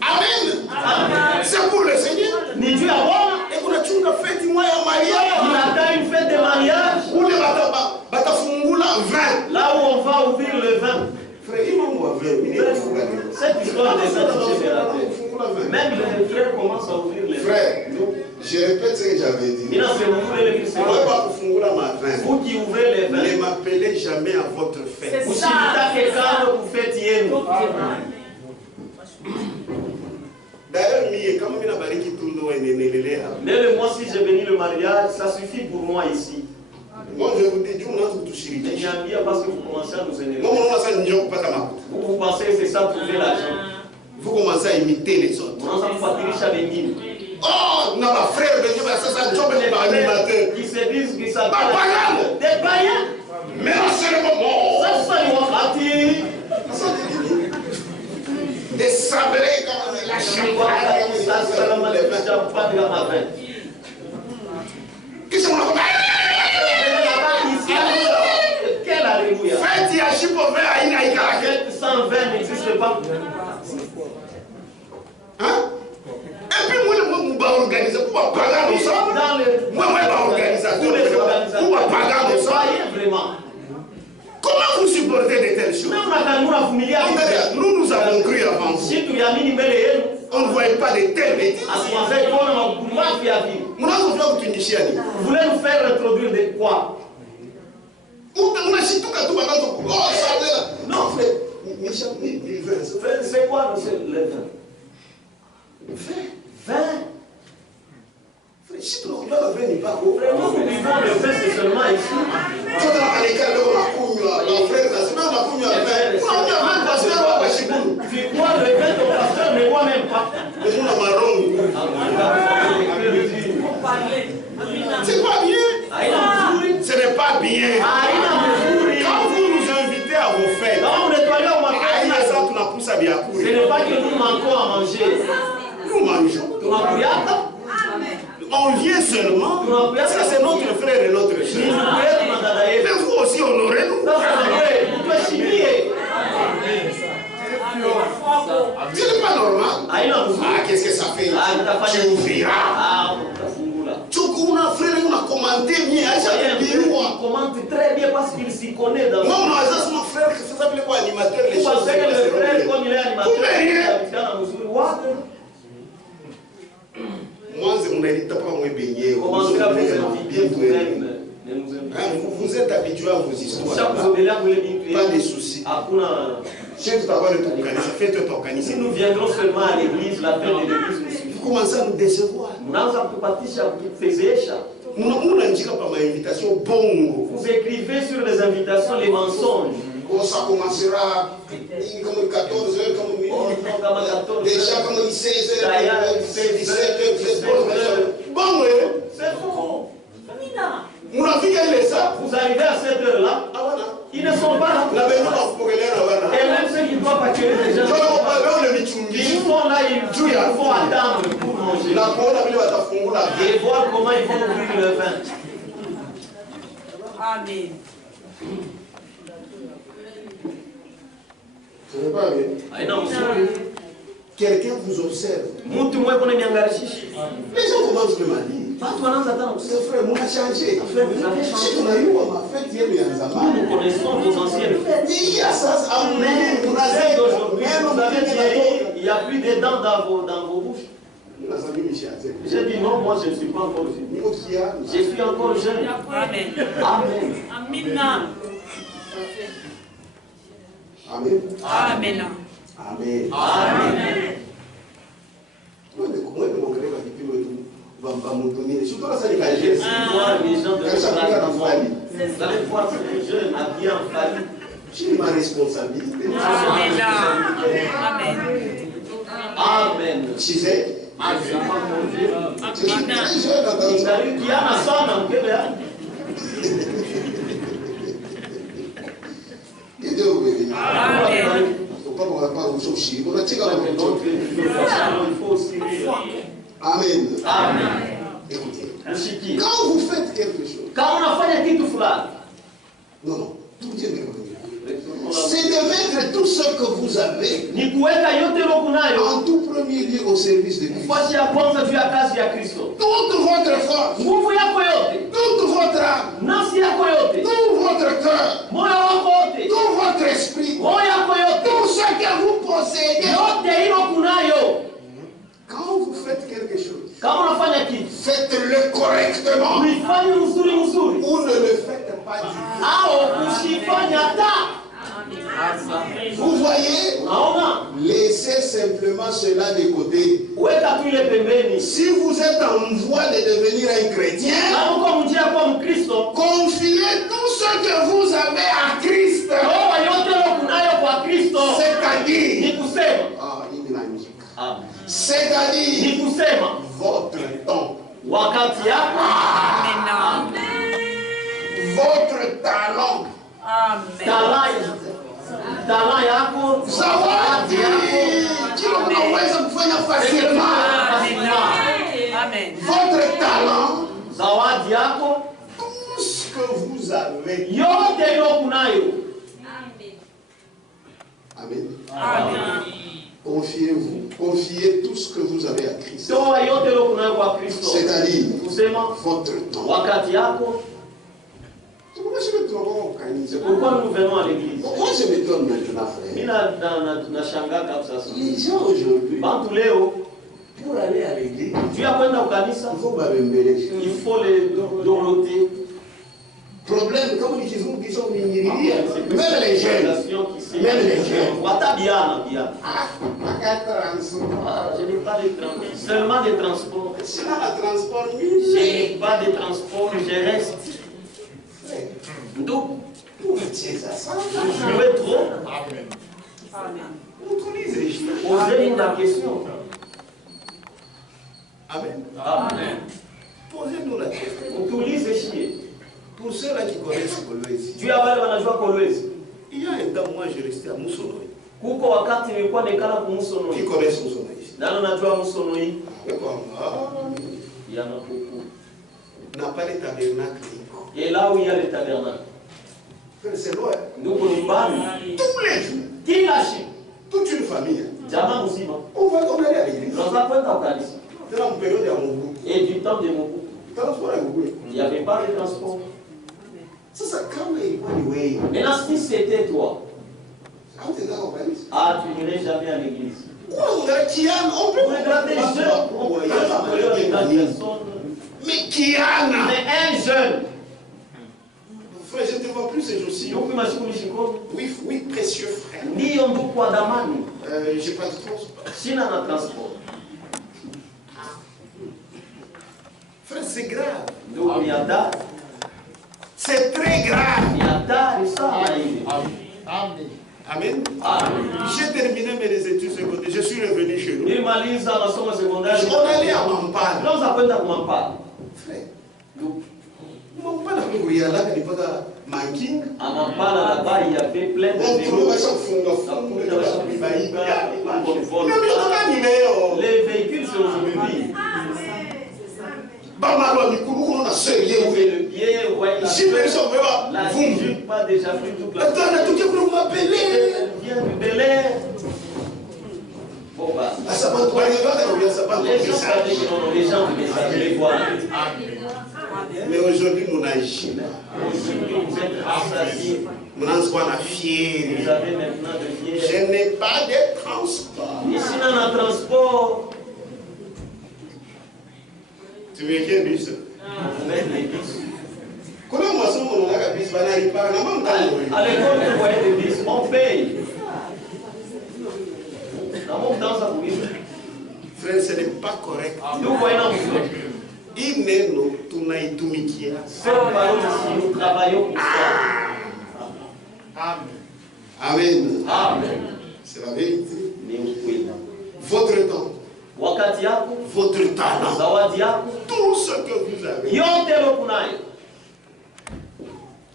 Amen. C'est pour le Seigneur. Ni Dieu à moi. Et vous avez une fête de mariage. Il attend une fête de mariage. Où les batafungula 20. Là où on va ouvrir le vin. Frère, il m'a cette histoire des antichés, même les frères commencent à ouvrir les vins. Frère, je répète ce que j'avais dit. Vous qui ouvrez les vins, ne m'appelez jamais à votre fête. Vous faites d'ailleurs, mais le mois si j'ai venu le mariage, ça suffit pour moi ici. Moi je vous dis, parce que vous commencez à nous énerver. Vous pensez que c'est ça trouver l'argent. Vous commencez à imiter les autres. Oh, non, ma frère, c'est ça, job de animateur. Qui se disent que ça païens. Des païens. Mais non, c'est le moment. Ça, ils vont partir. Des sablés comme la champagne. Qu'est-ce qu'on a? Quel alléluia. Faites Yashipové à Inaïka. 120 n'existe pas. Hein? Et puis moi, je vais organiser. Pourquoi pas ensemble? Moi, je vais organiser. Pourquoi pas ensemble? Vraiment. Comment vous supportez de telles choses? Nous avons cru avant vous. On ne voyait pas de telles bêtises. Vous voulez nous faire reproduire de quoi? Non, frère. C'est quoi le vin? 20. si tu ne pas la veine, pas nous vivons le fait, c'est seulement ici. Tu as à l'écart de la commune, la frère, la semaine, la commune, la veine. Tu crois le fait, ton pasteur ne voit même pas. Les gens ont marron. C'est pas bien. Ce n'est pas bien. Quand vous nous invitez à vos fêtes, ce n'est pas que nous manquons à manger. Nous mangeons. On vient seulement parce que c'est notre frère et notre soeur. Mais vous aussi honorez-nous. Ce n'est pas normal. Ah, qu'est-ce que ça fait? Tu ouvriras. Tchoukuna frère, on a commenté bien. Il commente très bien parce qu'il s'y connaît dans non, c'est mon frère, ça s'appelle quoi, animateur? Vous pensez que le frère, comme il est animateur, moi, je ne m'invite pas à me baigner. Commencez à vous inviter vous-même. Vous êtes habitué à vos histoires. Pas de soucis. Si nous viendrons seulement à l'église, la fête de l'église nous suffit. Vous commencez à nous décevoir. Vous écrivez sur les invitations les mensonges. Ça commencera comme 14 heures, comme déjà comme 16 heures, 17 heures. Bon, c'est faux. Vous arrivez à cette heure-là, ils ne sont pas là. Et même ceux qui doivent accueillir les gens, ils sont là, il faut attendre pour manger. Et voir comment ils vont ouvrir le vin. Amen. Ce n'est pas bien. Quelqu'un vous observe. Les gens commencent même à dire. C'est frère, on a changé. Si on a eu ma fête, nous connaissons vos anciennes fêtes. Il y a ça, il n'y a plus de dents dans vos bouches. J'ai dit non, moi je ne suis pas encore jeune. Je suis encore jeune. Amen. Amen. Amen. Amen. Amen. Amen. Vous allez voir ces jeunes habillés en famille. J'ai ma responsabilité. Amen. Amen. Amen. Tu sais? Je suis très jeune dans ça. Amen. Amen. Amen. Écoutez, quand vous faites quelque chose, non, tout Dieu me reconnaît. C'est de mettre tout ce que vous avez en tout premier lieu au service de Christ. Toute votre force, toute votre âme, tout votre cœur, tout votre esprit, tout ce que vous possédez. Quand vous faites quelque chose, faites-le correctement. Ou ne le faites pas du tout. Vous voyez, laissez simplement cela de côté. Si vous êtes en voie de devenir un chrétien, confiez tout ce que vous avez à Christ. C'est-à-dire votre temps, votre talent, zawadi kila unaweza kufanya facilement. Votre talent, tout ce que vous avez. Amen. Confiez tout ce que vous avez à Christ. C'est-à-dire votre temps. Pourquoi nous venons à l'église? Moi je m'étonne maintenant, frère. Les gens aujourd'hui, pour aller à l'église, il faut les dorloter, prostituer. problème, comme ils disent, même les jeunes. Même les jeunes. Je n'ai pas de transport. Seulement des transports. C'est là le transport. Je n'ai pas de transport, je reste. Donc, vous étiez ça. Je veux trop. Posez-nous la question. Amen. Amen. Posez-nous la question. Pour ceux-là qui connaissent Kolwezi, il y a un temps, moi, je restais à Moussonoï. Qui connaissent Moussonoï? Il y en a beaucoup. N'a pas les tabernacles. Et là où il y a les tabernacles, C'est loin. nous parlons Tous les jours. qui lâche Toute une famille. On va aller à l'église. C'est la période de mon groupe. Et du temps de mon groupe, Transport à Google. il n'y avait pas de transport. Ça, quand il way. Maintenant, si c'était toi, Ah, tu n'irais jamais à l'église. Quoi, on dirait Kian? On peut Regardez les jeunes, on peut appeler les personnes. Mais Kian! Mais un jeune, Frère, je ne te vois plus ces jours-ci. Oui, précieux frère. ni on peut quoi d'amani, J'ai pas de transport. si on a un transport. Frère, c'est grave. Donc, il y a ça, C'est très grave. il y a ça, et ça. Amen. Amen. J'ai terminé mes études secondaires. Je suis revenu chez nous. Il m'a dit ça dans son secondaire. On allait à Mampal. Non, ça peut être Mampal. Frère, Mampal, il y a là, il n'y a pas de manking. À Mampal, là-bas, il y avait plein de vélos. Les véhicules sont aujourd'hui. On a le pied, ouais, la jupe pas déjà pris toute la vous m'appelez. vient du Bel-Air. Bon, bah. Les gens les voir. Mais aujourd'hui, mon âge, Aujourd'hui, vous êtes rassasiés. mon âge, on a fier. Vous avez maintenant de Je fier. n'ai pas de transport. Ici, dans un transport, Tu veux qu'il y ait bus? vous mettez les bus. Comment moi, si on a un bus, on n'arrive pas. À l'école, vous voyez des bus, on paye. Dans mon temps, ça vous dit. Frère, ce n'est pas correct. Nous voyons dans le Il n'est pas tunaitumikia. cette parole ici, nous travaillons pour ça. Amen. Amen. C'est la vérité. Ni ukweli. Votre temps, Wakati yako, votre talent, zawadi yako, tout ce que vous avez. yote lokunayo.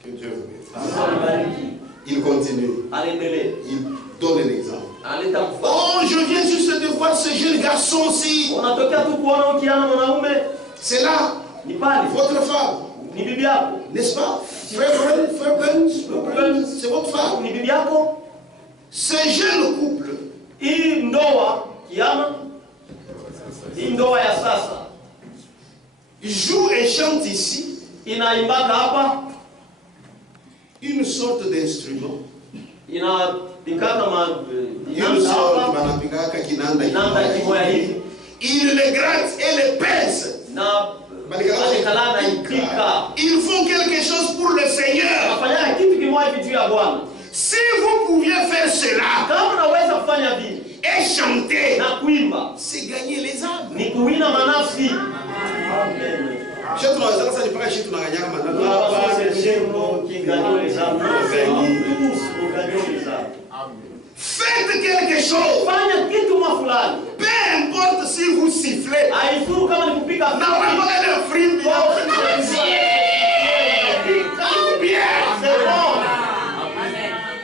Que Dieu vous bénisse. Abariki. Il continue. Anaendelea. Il donne un exemple. Analeta mfano. Oh, je viens juste de voir ce jeune garçon-ci. Unatokea tu kuona ukiana mwanaume, C'est là, ni pale, votre femme. ni bibi yako. N'est-ce pas? Frère Burns, c'est votre femme. Ni bibi yako. Ce jeune couple, Hii ndoa kiama, hii ndoa ya sasa joue et chante ici inaimbaka hapa, une sorte d'instrument. inapikana Une sorte hapa, banapingaka kinanda inanda kimoya hivi Il le gratte et le pèse. na alekalana ipika. Ils font quelque chose pour le Seigneur. Anafanya kitu kimoja hivi juu ya Bwana. Si vous pouviez faire cela Kama unaweza kufanya vile et chanter, na kuimba, c'est gagner les âmes. ni kuwina manafsi. Amen. Je trouve ça, c'est pas chez tout le monde. Faites quelque chose. Peu importe si vous sifflez.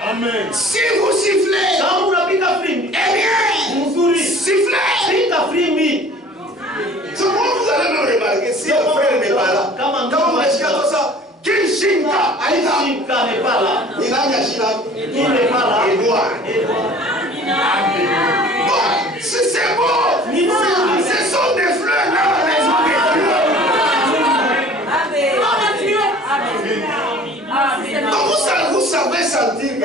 Amen. Si vous sifflez, eh bien, sifflez. C'est pourquoi vous allez me remarquer si un frère n'est pas là. Quand on va dire ça, Kishinka, Aïda, n'est pas là. il a Yashina, Il n'est pas là. Edouard. Bon, si c'est beau, ce sont des fleurs là, les gens des fleurs. Donc vous savez sentir que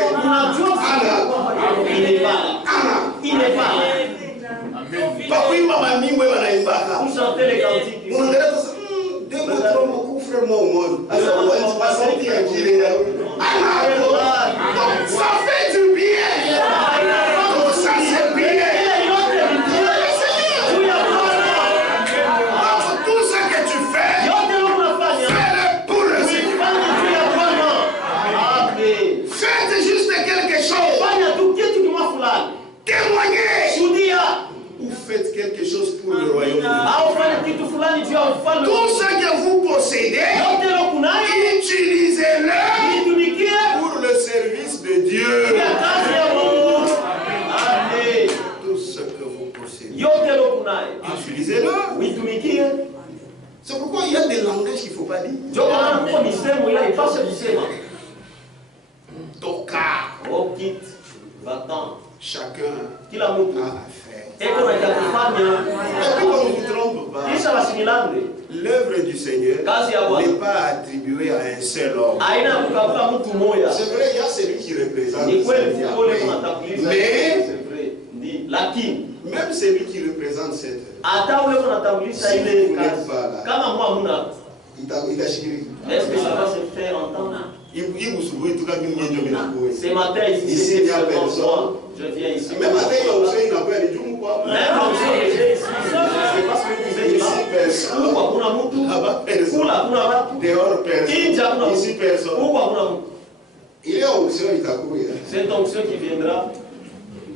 Il n'est pas là. Il n'est pas là. Papi, maman, mi, moi, Vous chantez les cantiques. Vous frère moi au monde. Ça fait du bien. Tout ça c'est bien. Tout ce que tu fais, fais-le pour le Seigneur. Faites juste quelque chose. Témoignez. Ou faites quelque chose pour le royaume de Dieu. Tout ce que vous possédez, utilisez-le pour le service de Dieu. Tout ce que vous possédez, utilisez-le. C'est pourquoi il y a des langages qu'il ne faut pas dire. Toka. Chacun a affaire. Et puis on ne vous trompe pas. L'œuvre du Seigneur n'est pas attribuée à un seul homme. C'est vrai, il y a celui qui représente. Mais même celui qui représente cette œuvre, si vous n'êtes pas là, il a chiré. Est-ce que ça va se faire entendre? Ce matin, ici, il n'y a personne. Je viens ici. Même matin, il y a aussi une affaire de Dieu ou quoi? Même aussi, c'est parce que vous êtes ici, personne. Là-bas, personne. Dehors, personne. Ici, personne. Il est aussi, il t'a couru. C'est onction qui viendra.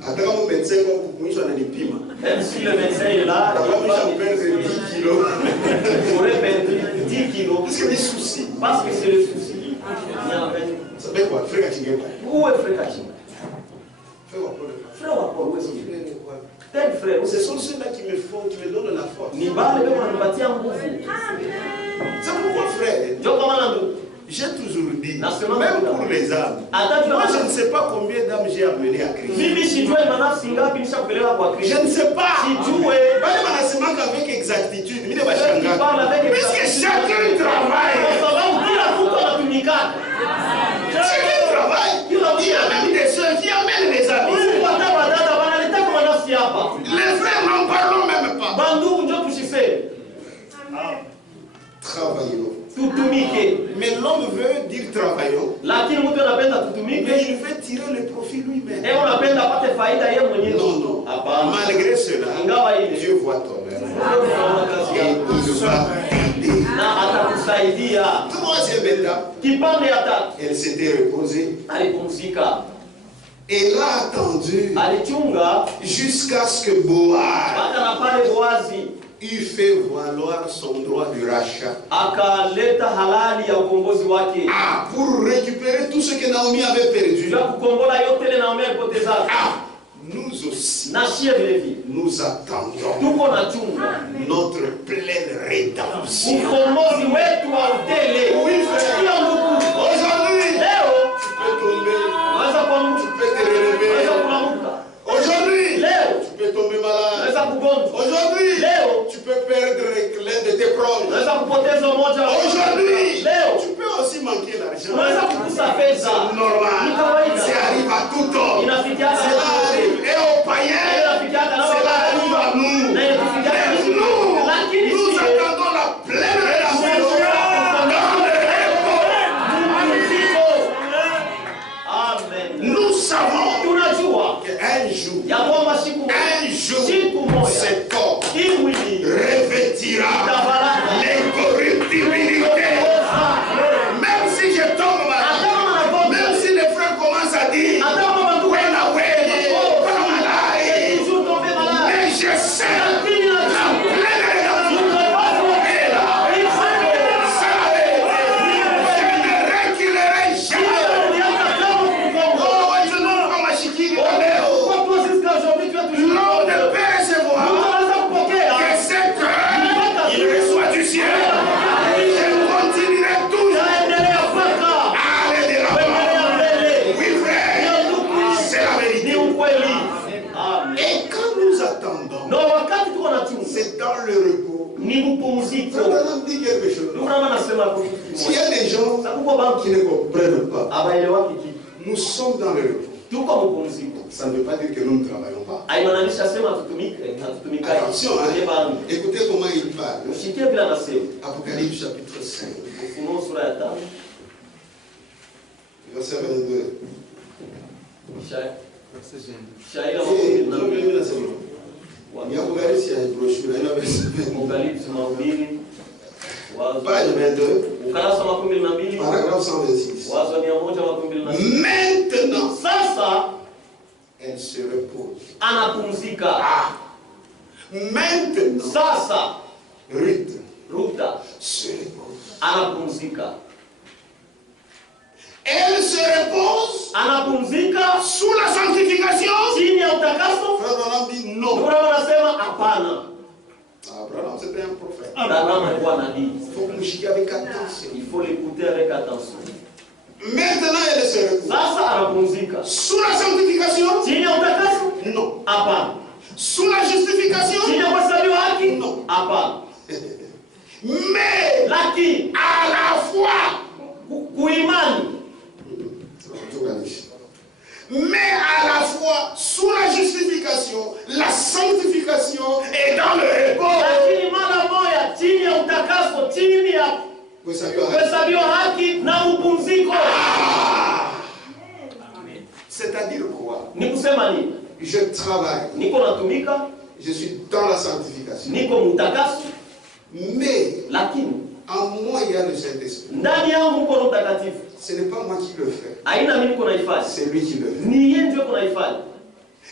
Attends, mon médecin, même si le médecin est là, il va perdre 10 kilos. Il pourrait perdre 10 kilos. Parce que les soucis. Parce que c'est le souci. Ça fait quoi? Frère Kachingé. Où est Frère Kachingé? Frère Wapol, où est-ce qu'il est? Tel frère. Ce sont ceux-là qui me font, qui me donnent la force. C'est pourquoi, frère, j'ai toujours dit, même pour les âmes, moi je ne sais pas combien d'âmes j'ai amené à Christ. Je ne sais pas. Avec exactitude, puisque chacun travaille. Chacun travaille. Il y a même des soeurs qui amènent les amis. Les frères n'en parlons même pas. Travaillons. Mais l'homme veut dire travaillons. Mais il veut tirer le profit lui-même. Non, non. Malgré cela, Dieu voit ton œuvre. Et il va t'aider. Troisième étape, elle s'était reposée. Elle a attendu jusqu'à ce que Boaz il fait valoir son droit de rachat. Pour récupérer tout ce que Naomi avait perdu. Nous aussi, nous attendons notre pleine rédemption. Oui, frère. Aujourd'hui, tu peux te relever. Aujourd'hui, tu peux tomber malade. Aujourd'hui, tu peux perdre l'un de tes proches. Aujourd'hui, tu peux aussi manquer l'argent. C'est normal. Ça arrive à tout homme. Cela arrive et aux païens. Cela arrive à nous. Mais nous attendons la pleine rédemption. Nous savons qu'un jour, cet corps revêtira l'incorruptibilité. Même si je tombe malade, même si les frères commencent à dire mais je sais la pleine rédemption est là. Je ne reculerai jamais. L'homme de paix se voit que cet cœur, il reçoit du ciel. Je continuerai toujours à aller de l'avant. Oui, frère, c'est la vérité. Et quand nous attendons, c'est dans le repos. Frère, on dit quelque chose. S'il y a des gens qui ne comprennent pas, nous sommes dans le repos. Ça ne veut pas dire que nous ne travaillons pas. Attention, hein? Écoutez comment il parle. parle. Mshikie bila nasema. Apocalypse chapitre 5. Ufunuo sura ya 5. Verset 22. Shairi Apocalypse mahubiri. Page 22. Ukurasa wa 12. Paragraphe 126. Wazo 112. Maintenant, Sasa elle se repose. anapumzika. Maintenant, Sasa Ruta se repose. anapumzika. Elle se repose Anapumzika sous la sanctification. chini ya utakaso. Frère Branham dit non. Ndio wanasema hapana. Branham c'était un prophète. Abraham alikuwa nabii. Il faut que nous chiquions avec attention. Il faut l'écouter avec attention. Maintenant, elle se repose. Sasa anapumzika Sous la sanctification? chini ya utakaso? Non. Hapana. Sous la justification? Chini ya kuhesabiwa haki? Non. Hapana. Mais Lakini à la fois, kuimani, mais à la fois, sous la justification, la sanctification et dans le repos. lakini mara moja chini ya utakaso, chini ya kuhesabiwa haki na upumziko. C'est-à-dire quoi? Ni kusema nini? Je travaille, Niko natumika, je suis dans la sanctification. niko mutakaso, Mais lakini en moi, il y a le Saint-Esprit. ndani yangu uko na utakatifu. Ce n'est pas moi qui le fais, Haina mimi kunaifanya, c'est lui qui le fait. ni yeye ndio kunaifanya.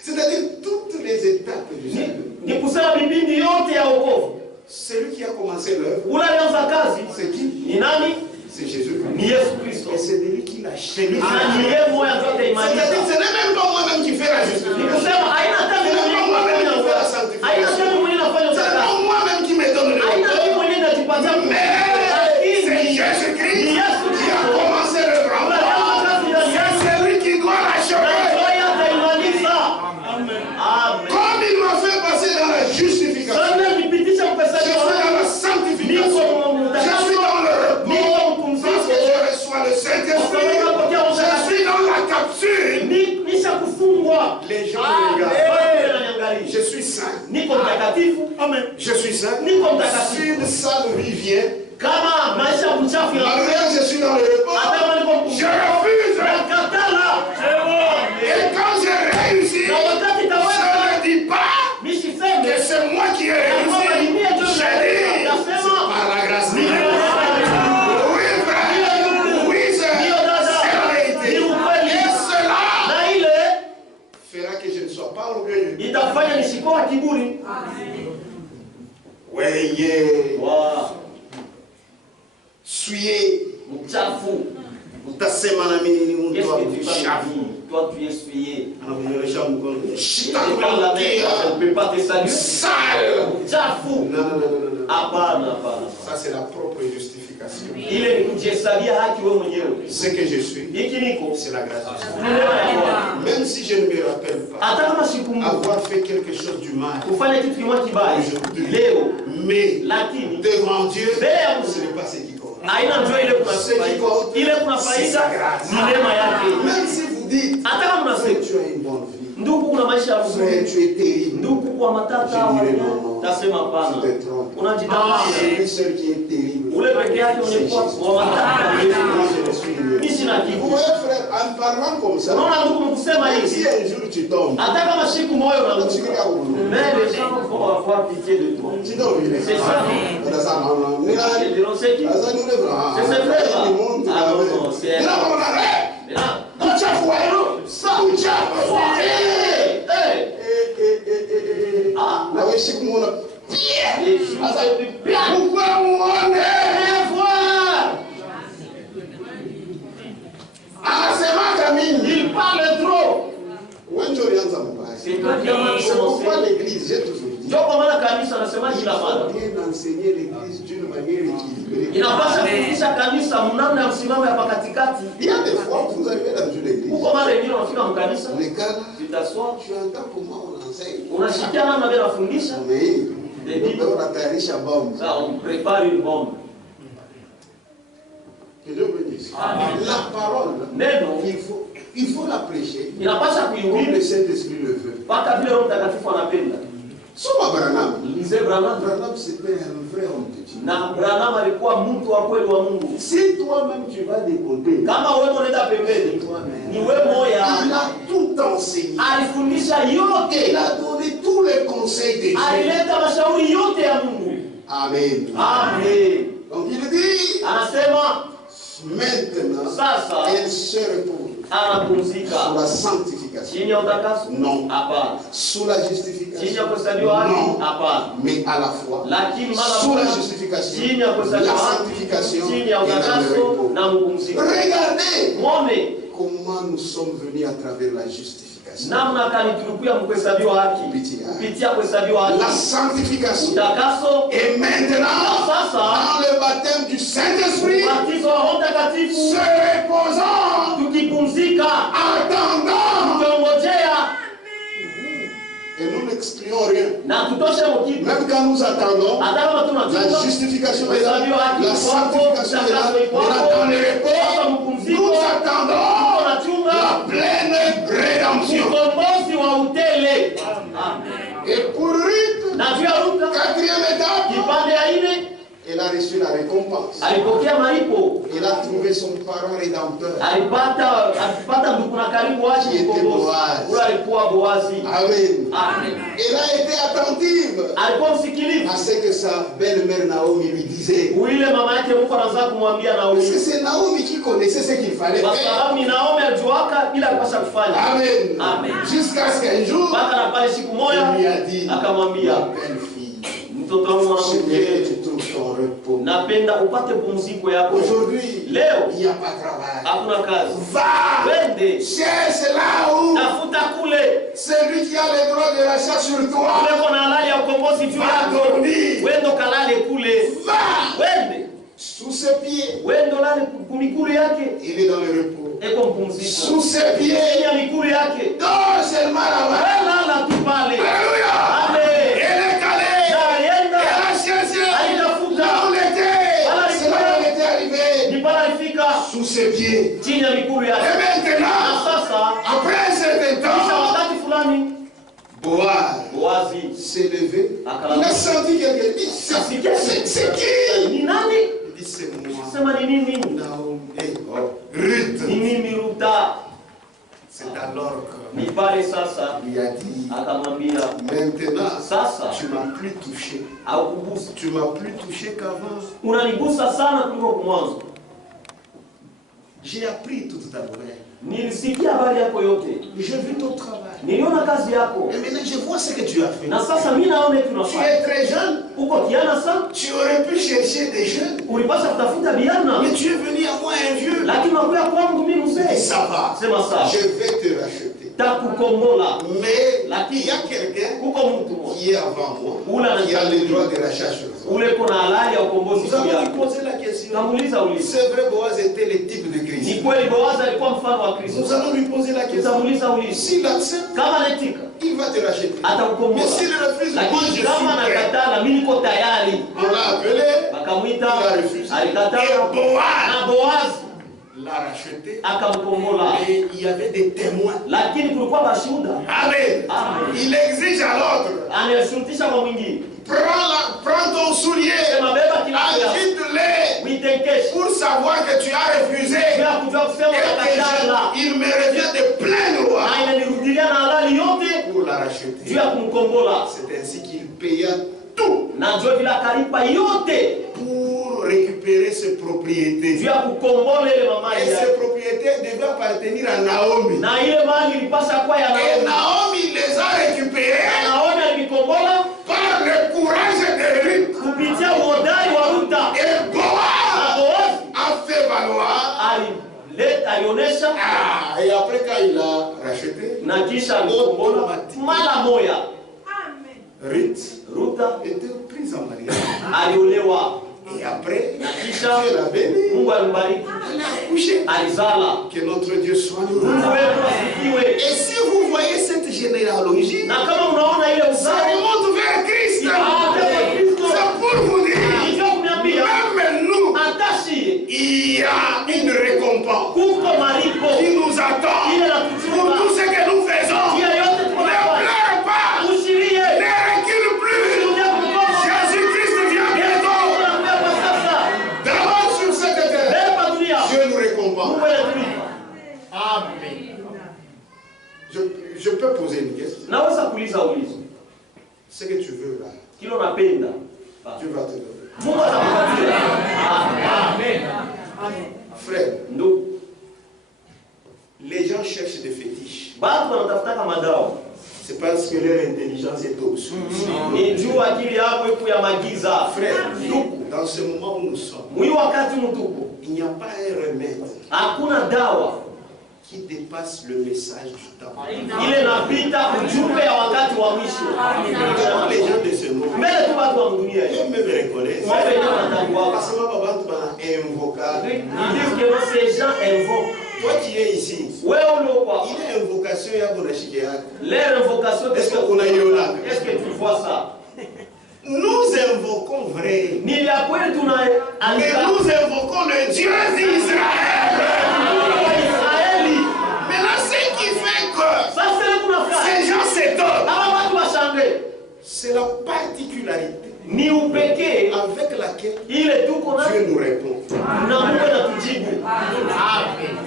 C'est-à-dire toutes les étapes du salut. Ni kusema vipindi yote ya wokovu. Celui qui a commencé l'œuvre, Ule alianza kazi c'est qui? ni nani? C'est Jésus. Ni Yesu Kristo. Et c'est de lui qui l'a acheté. Ni yeye moya zote C'est-à-dire, imani. ce n'est même pas moi-même qui fais la Ni justification. kusema haina hata Ce n'est pas moi-même qui fais la haina sanctification. sema mwenyewe nafanya Ce n'est utakaso. pas moi-même qui me donne le Haina repos. mimi mwenyewe najipatia. Mais c'est Jésus-Christ qui a commencé le travail. C'est lui qui doit l'achever. Comme il m'a fait passer dans la justification, je suis dans la sanctification, je suis dans le repos, parce que je reçois le Saint-Esprit, je suis dans la capsule. Les gens me regardent. Je suis saint. Je suis saint. Si une sale vie vient, malgré que je suis dans le repos, je refuse. Et quand je réussis, je ne dis pas que c'est moi qui ai réussi. Je dis, c'est par la grâce de Dieu. Oui, frère. Oui, sœur. C'est la vérité. Et cela fera que je ne sois pas orgueilleux. Itafanya nisikoa kiburi. Weye. Suyez. Mchafu. Utasema na mimi ni mtu Qu'est-ce wa que tu vas mchafu. dire? Toi, tu es souillé. Anakunyoresha mkono. Je prends la main, je ne peux pas te saluer. Sale. Mchafu. Non. Hapana, hapana. Ça c'est la propre justification. Ile ni kujihesabia haki wewe mwenyewe. Ce que je suis, Hiki niko. c'est la grâce de Dieu. Ni neema ya Bwana. Même si je ne me rappelle pas Hata kama sikumbuka avoir fait quelque chose du mal, kufanya kitu kimoja kibaya leo, mais lakini devant Dieu, mbele ya Mungu ce n'est pas ce qui compte. haina njoo ile kuna faida. Ile kuna faida ni neema yake. Même si vous dites, Hata kama frère, mnasema tu as une bonne vie, ndugu, kuna maisha ya frère, mzuri, tu es terrible, ndugu kwa matata tasema tu hapana, te trompes. unajidanganya. C'est lui seul qui est terrible. Ule peke yake unakuwa wa matata. Moi, je suis le Mimi sina Vous kitu. voyez, frère, en parlant comme ça, Unaona ndugu, mkusema même hivi, si un jour tu tombes, hata kama siku moyo tu unaanguka, seras au boulot. mais les gens vont avoir pitié de toi. Tu dois oublier. C'est ça. Ils diront c'est qui? C'est ce frère-là. Ah non, c'est elle. Mais là, les juifs étaient bien. Viens voir. Il parle trop. C'est toi qui as C'est pourquoi commencé. l'église, j'ai toujours dit, Ndio kwa maana kanisa anasema il kila mara faut bien enseigner l'église d'une manière équilibrée. inapaswa kufundisha kanisa mnamna ya msimamo hapa katikati. Il y a des fois où vous arrivez dans une église, Huko mara nyingine unafika mkanisa, les gars, utaswaa, tu entends comment on enseigne. unashikia namna vile nafundisha, Mais on atayarisha bombe. ça on prépare une bombe. Que Dieu bénisse. La parole, Neno il faut la prêcher inapaswa comme le kuihubiri Saint-Esprit le veut. mpaka vile Roho Mtakatifu anapenda. Soma Branham. Lisez Branham. Branham c'était un vrai homme de Dieu. Na Branham alikuwa mtu wa kweli wa Mungu. Si toi-même tu vas de côté, Kama wewe unaenda pembeni, ni wewe moya. il a tout enseigné. Alifundisha yote. Il a donné tous les conseils de Dieu. Alileta mashauri yote ya Mungu. Amen. Amen. Donc il dit, Anasema maintenant, sasa elle se repose anapumzika sous la sanctification. chini ya utakaso? Non. Hapana. Sous la Chini ya justification. kuhesabiwa haki? Non. Hapana. Mais à la fois, Lakini mara sous la moja justification, chini ya la kuhesabiwa haki, sanctification chini ya et dans le utakaso repos. na mpumziko. Regardez Mwone comment nous sommes venus à travers la justification. namna kani tulikuya mkuhesabiwa haki kupitia kuhesabiwa haki, La sanctification. utakaso. Et maintenant, Sasa dans le baptême du Saint-Esprit, ubatizo wa Roho Mtakatifu, se reposant, tukipumzika, attendant. tukiongojea Et nous n'excluons rien. na tutoshe mokitu. Même quand nous attendons, Hata kama tunachunga la justification est là, la sanctification est là, mais dans le repos, nous attendons la pleine rédemption. ukombozi wa utele. Et pour Ruth, Na juu ya Ruta, quatrième étape, kipande ya ine, elle a reçu la récompense. alipokea malipo, Elle a trouvé son parent rédempteur. alipata ndugu na karibu wake mkombozi. Ule alikuwa Boazi. Amen. Amen. Elle a été attentive Alikuwa msikilivu à ce que sa belle-mère Naomi lui disait. ile mama yake Mungu anaanza kumwambia Parce Naomi, que c'est Naomi qui connaissait ce qu'il fallait kwa faire. sababu ni Naomi alijuaka bila kupasha kufanya. Amen. Amen. Jusqu'à ce qu'un jour, Mpaka na pale siku moja il lui a dit, akamwambia, ma belle fille, mtoto wangu je veux que mwanamke, tu trouves ton repos. napenda upate pumziko yako. Aujourd'hui, Leo il n'y a pas de travail. hakuna kazi, Va, wende cherche là où tafuta kule celui qui a le droit de l'achat sur toi. kule kuna halali ya ukombozi juu Va yako. dormir. Wendo kalale kule, Va, wende sous ses pieds. wendo lale kumikulu yake, Il est dans le repos. eko mpumziko Sous ses chini pieds. ya mikulu yake. Dors seulement là-bas. Lala tu pale. Alléluia. Amen. Elle est calée. Na alienda Elle a cherché. alitafuta Là où elle était. C'est là où elle était arrivée. ni pale alifika Sous ses pieds. chini ya mikulu Et yake. Na maintenant, sasa après un certain kisha temps, wakati fulani Boaz Boazi s'est levé. Il a akalala. senti quelqu'un. Il dit, c'est qui? Ni nani? Il dit, c'est moi. Sema ni nini? Naomi. Ruth. Ni mimi Ruta. C'est alors Ni pale sasa qu'il lui a dit, akamwambia, maintenant, sasa tu m'as plus touché. haukugusa, Tu m'as plus touché qu'avant. unanigusa sana kuliko mwanzo. J'ai appris toute ta nouvelle. Nilisikia habari yako yote, J'ai vu ton travail. niliona kazi yako, Et maintenant, je vois ce que tu as fait. na sasa mimi naona Tu tunafanya. es très jeune. Uko kiana sana, Tu aurais pu chercher des jeunes. ulipasha kutafuta biana, Mais tu es venu à moi un vieux. lakini unakuja kwangu mimi Et mzee. ça va. Sema sawa, Je vais te racheter. takukombola. Mais Lakini il y a quelqu'un kuko mtu mmoja qui est avant moi. ule Qui a le droit anastahili de rachat sur toi. ule kuna halali ya ukombozi Nous juu allons lui yako. poser la question. Kamuuliza uliza, C'est vrai, Boaz était le type de ni Christ. kweli Boazi alikuwa mfano wa Kristo? Nous allons lui poser la question. Tutamuuliza uliza, S'il accepte, kama anatika il va te racheter. atakukombola, Mais s'il refuse, moi je lakini suis kama prêt. anakataa na mimi niko tayari. On l'a appelé, Wakamwita, il a refusé. alikataa, Et Boaz na Boazi l'a racheté. akamkombola, Et il y avait des témoins. lakini kulikuwa bashuhuda. Amen. Amen. Il exige à l'autre. Anashurutisha kwa mwingine, Prends ton soulier, sema beba kiatu yako agite-le uitekeshe, pour savoir que tu as refusé. bila kujua kusema Et unakataa, que il me revient de plein droit na inanirudilia na halali yote pour la juu racheter. ya kumkombola, C'est ainsi qu'il paya tout na njoo vile akalipa yote pour récupérer ses juu propriétés. ya kukombola ile mama Et yake, ces propriétés devaient appartenir à Naomi. na ile mali ilipasha kuwa ya Et Naomi. Naomi les a récupérés Naomi alikombola par le courage de Ruth. kupitia uhodari wa Ruta, Et na Boaz Boazi a fait valoir. alionyesha, Ah, et après quand il a racheté, na kisha alikombola mara moja. Ruth Ruta était prise en mariage. aliolewa, Et après, na kisha Dieu l'a béni. Mungu alimbariki, Elle a accouché. alizala. Que notre Dieu soit Mungu loué. wetu asifiwe. Et si vous voyez cette généalogie, Na kama unaona ile ça uzao, remonte vers Christ. C'est pour vous dire, ndio kuniambia même nous, atashi il y a une récompense kuko malipo qui nous attend ile la pour kuchunga tout ce que nous faisons. ile yote Ne tunafanya. pleure pas, Usilie, ne recule Tu vas te donner. Mungu atakupatia. Amen. Frère, les gens cherchent des fétiches. C'est parce que leur intelligence est obscure. Frère, dans ce moment où nous sommes, il n'y a pas un remède qui dépasse le message du temps. Les gens de ce monde, ils me reconnaissent. Parce que ils disent que ces gens invoquent. Toi qui es ici, il y a une invocation. Leur invocation, est-ce que tu vois ça? Nous invoquons vrai. Mais nous invoquons le Dieu d'Israël. Mais là, ce qui fait que ces gens s'étonnent, c'est la particularité avec laquelle Dieu nous répond.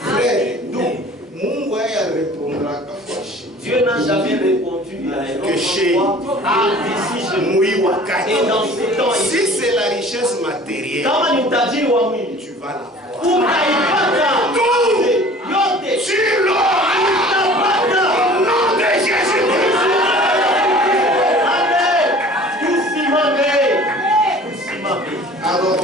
Frère, Mungu répondra Dieu n'a jamais répondu à un que chez si c'est la richesse matérielle, tu vas la voir. Tu l'auras au nom de Jésus-Christ. Amen. Alors,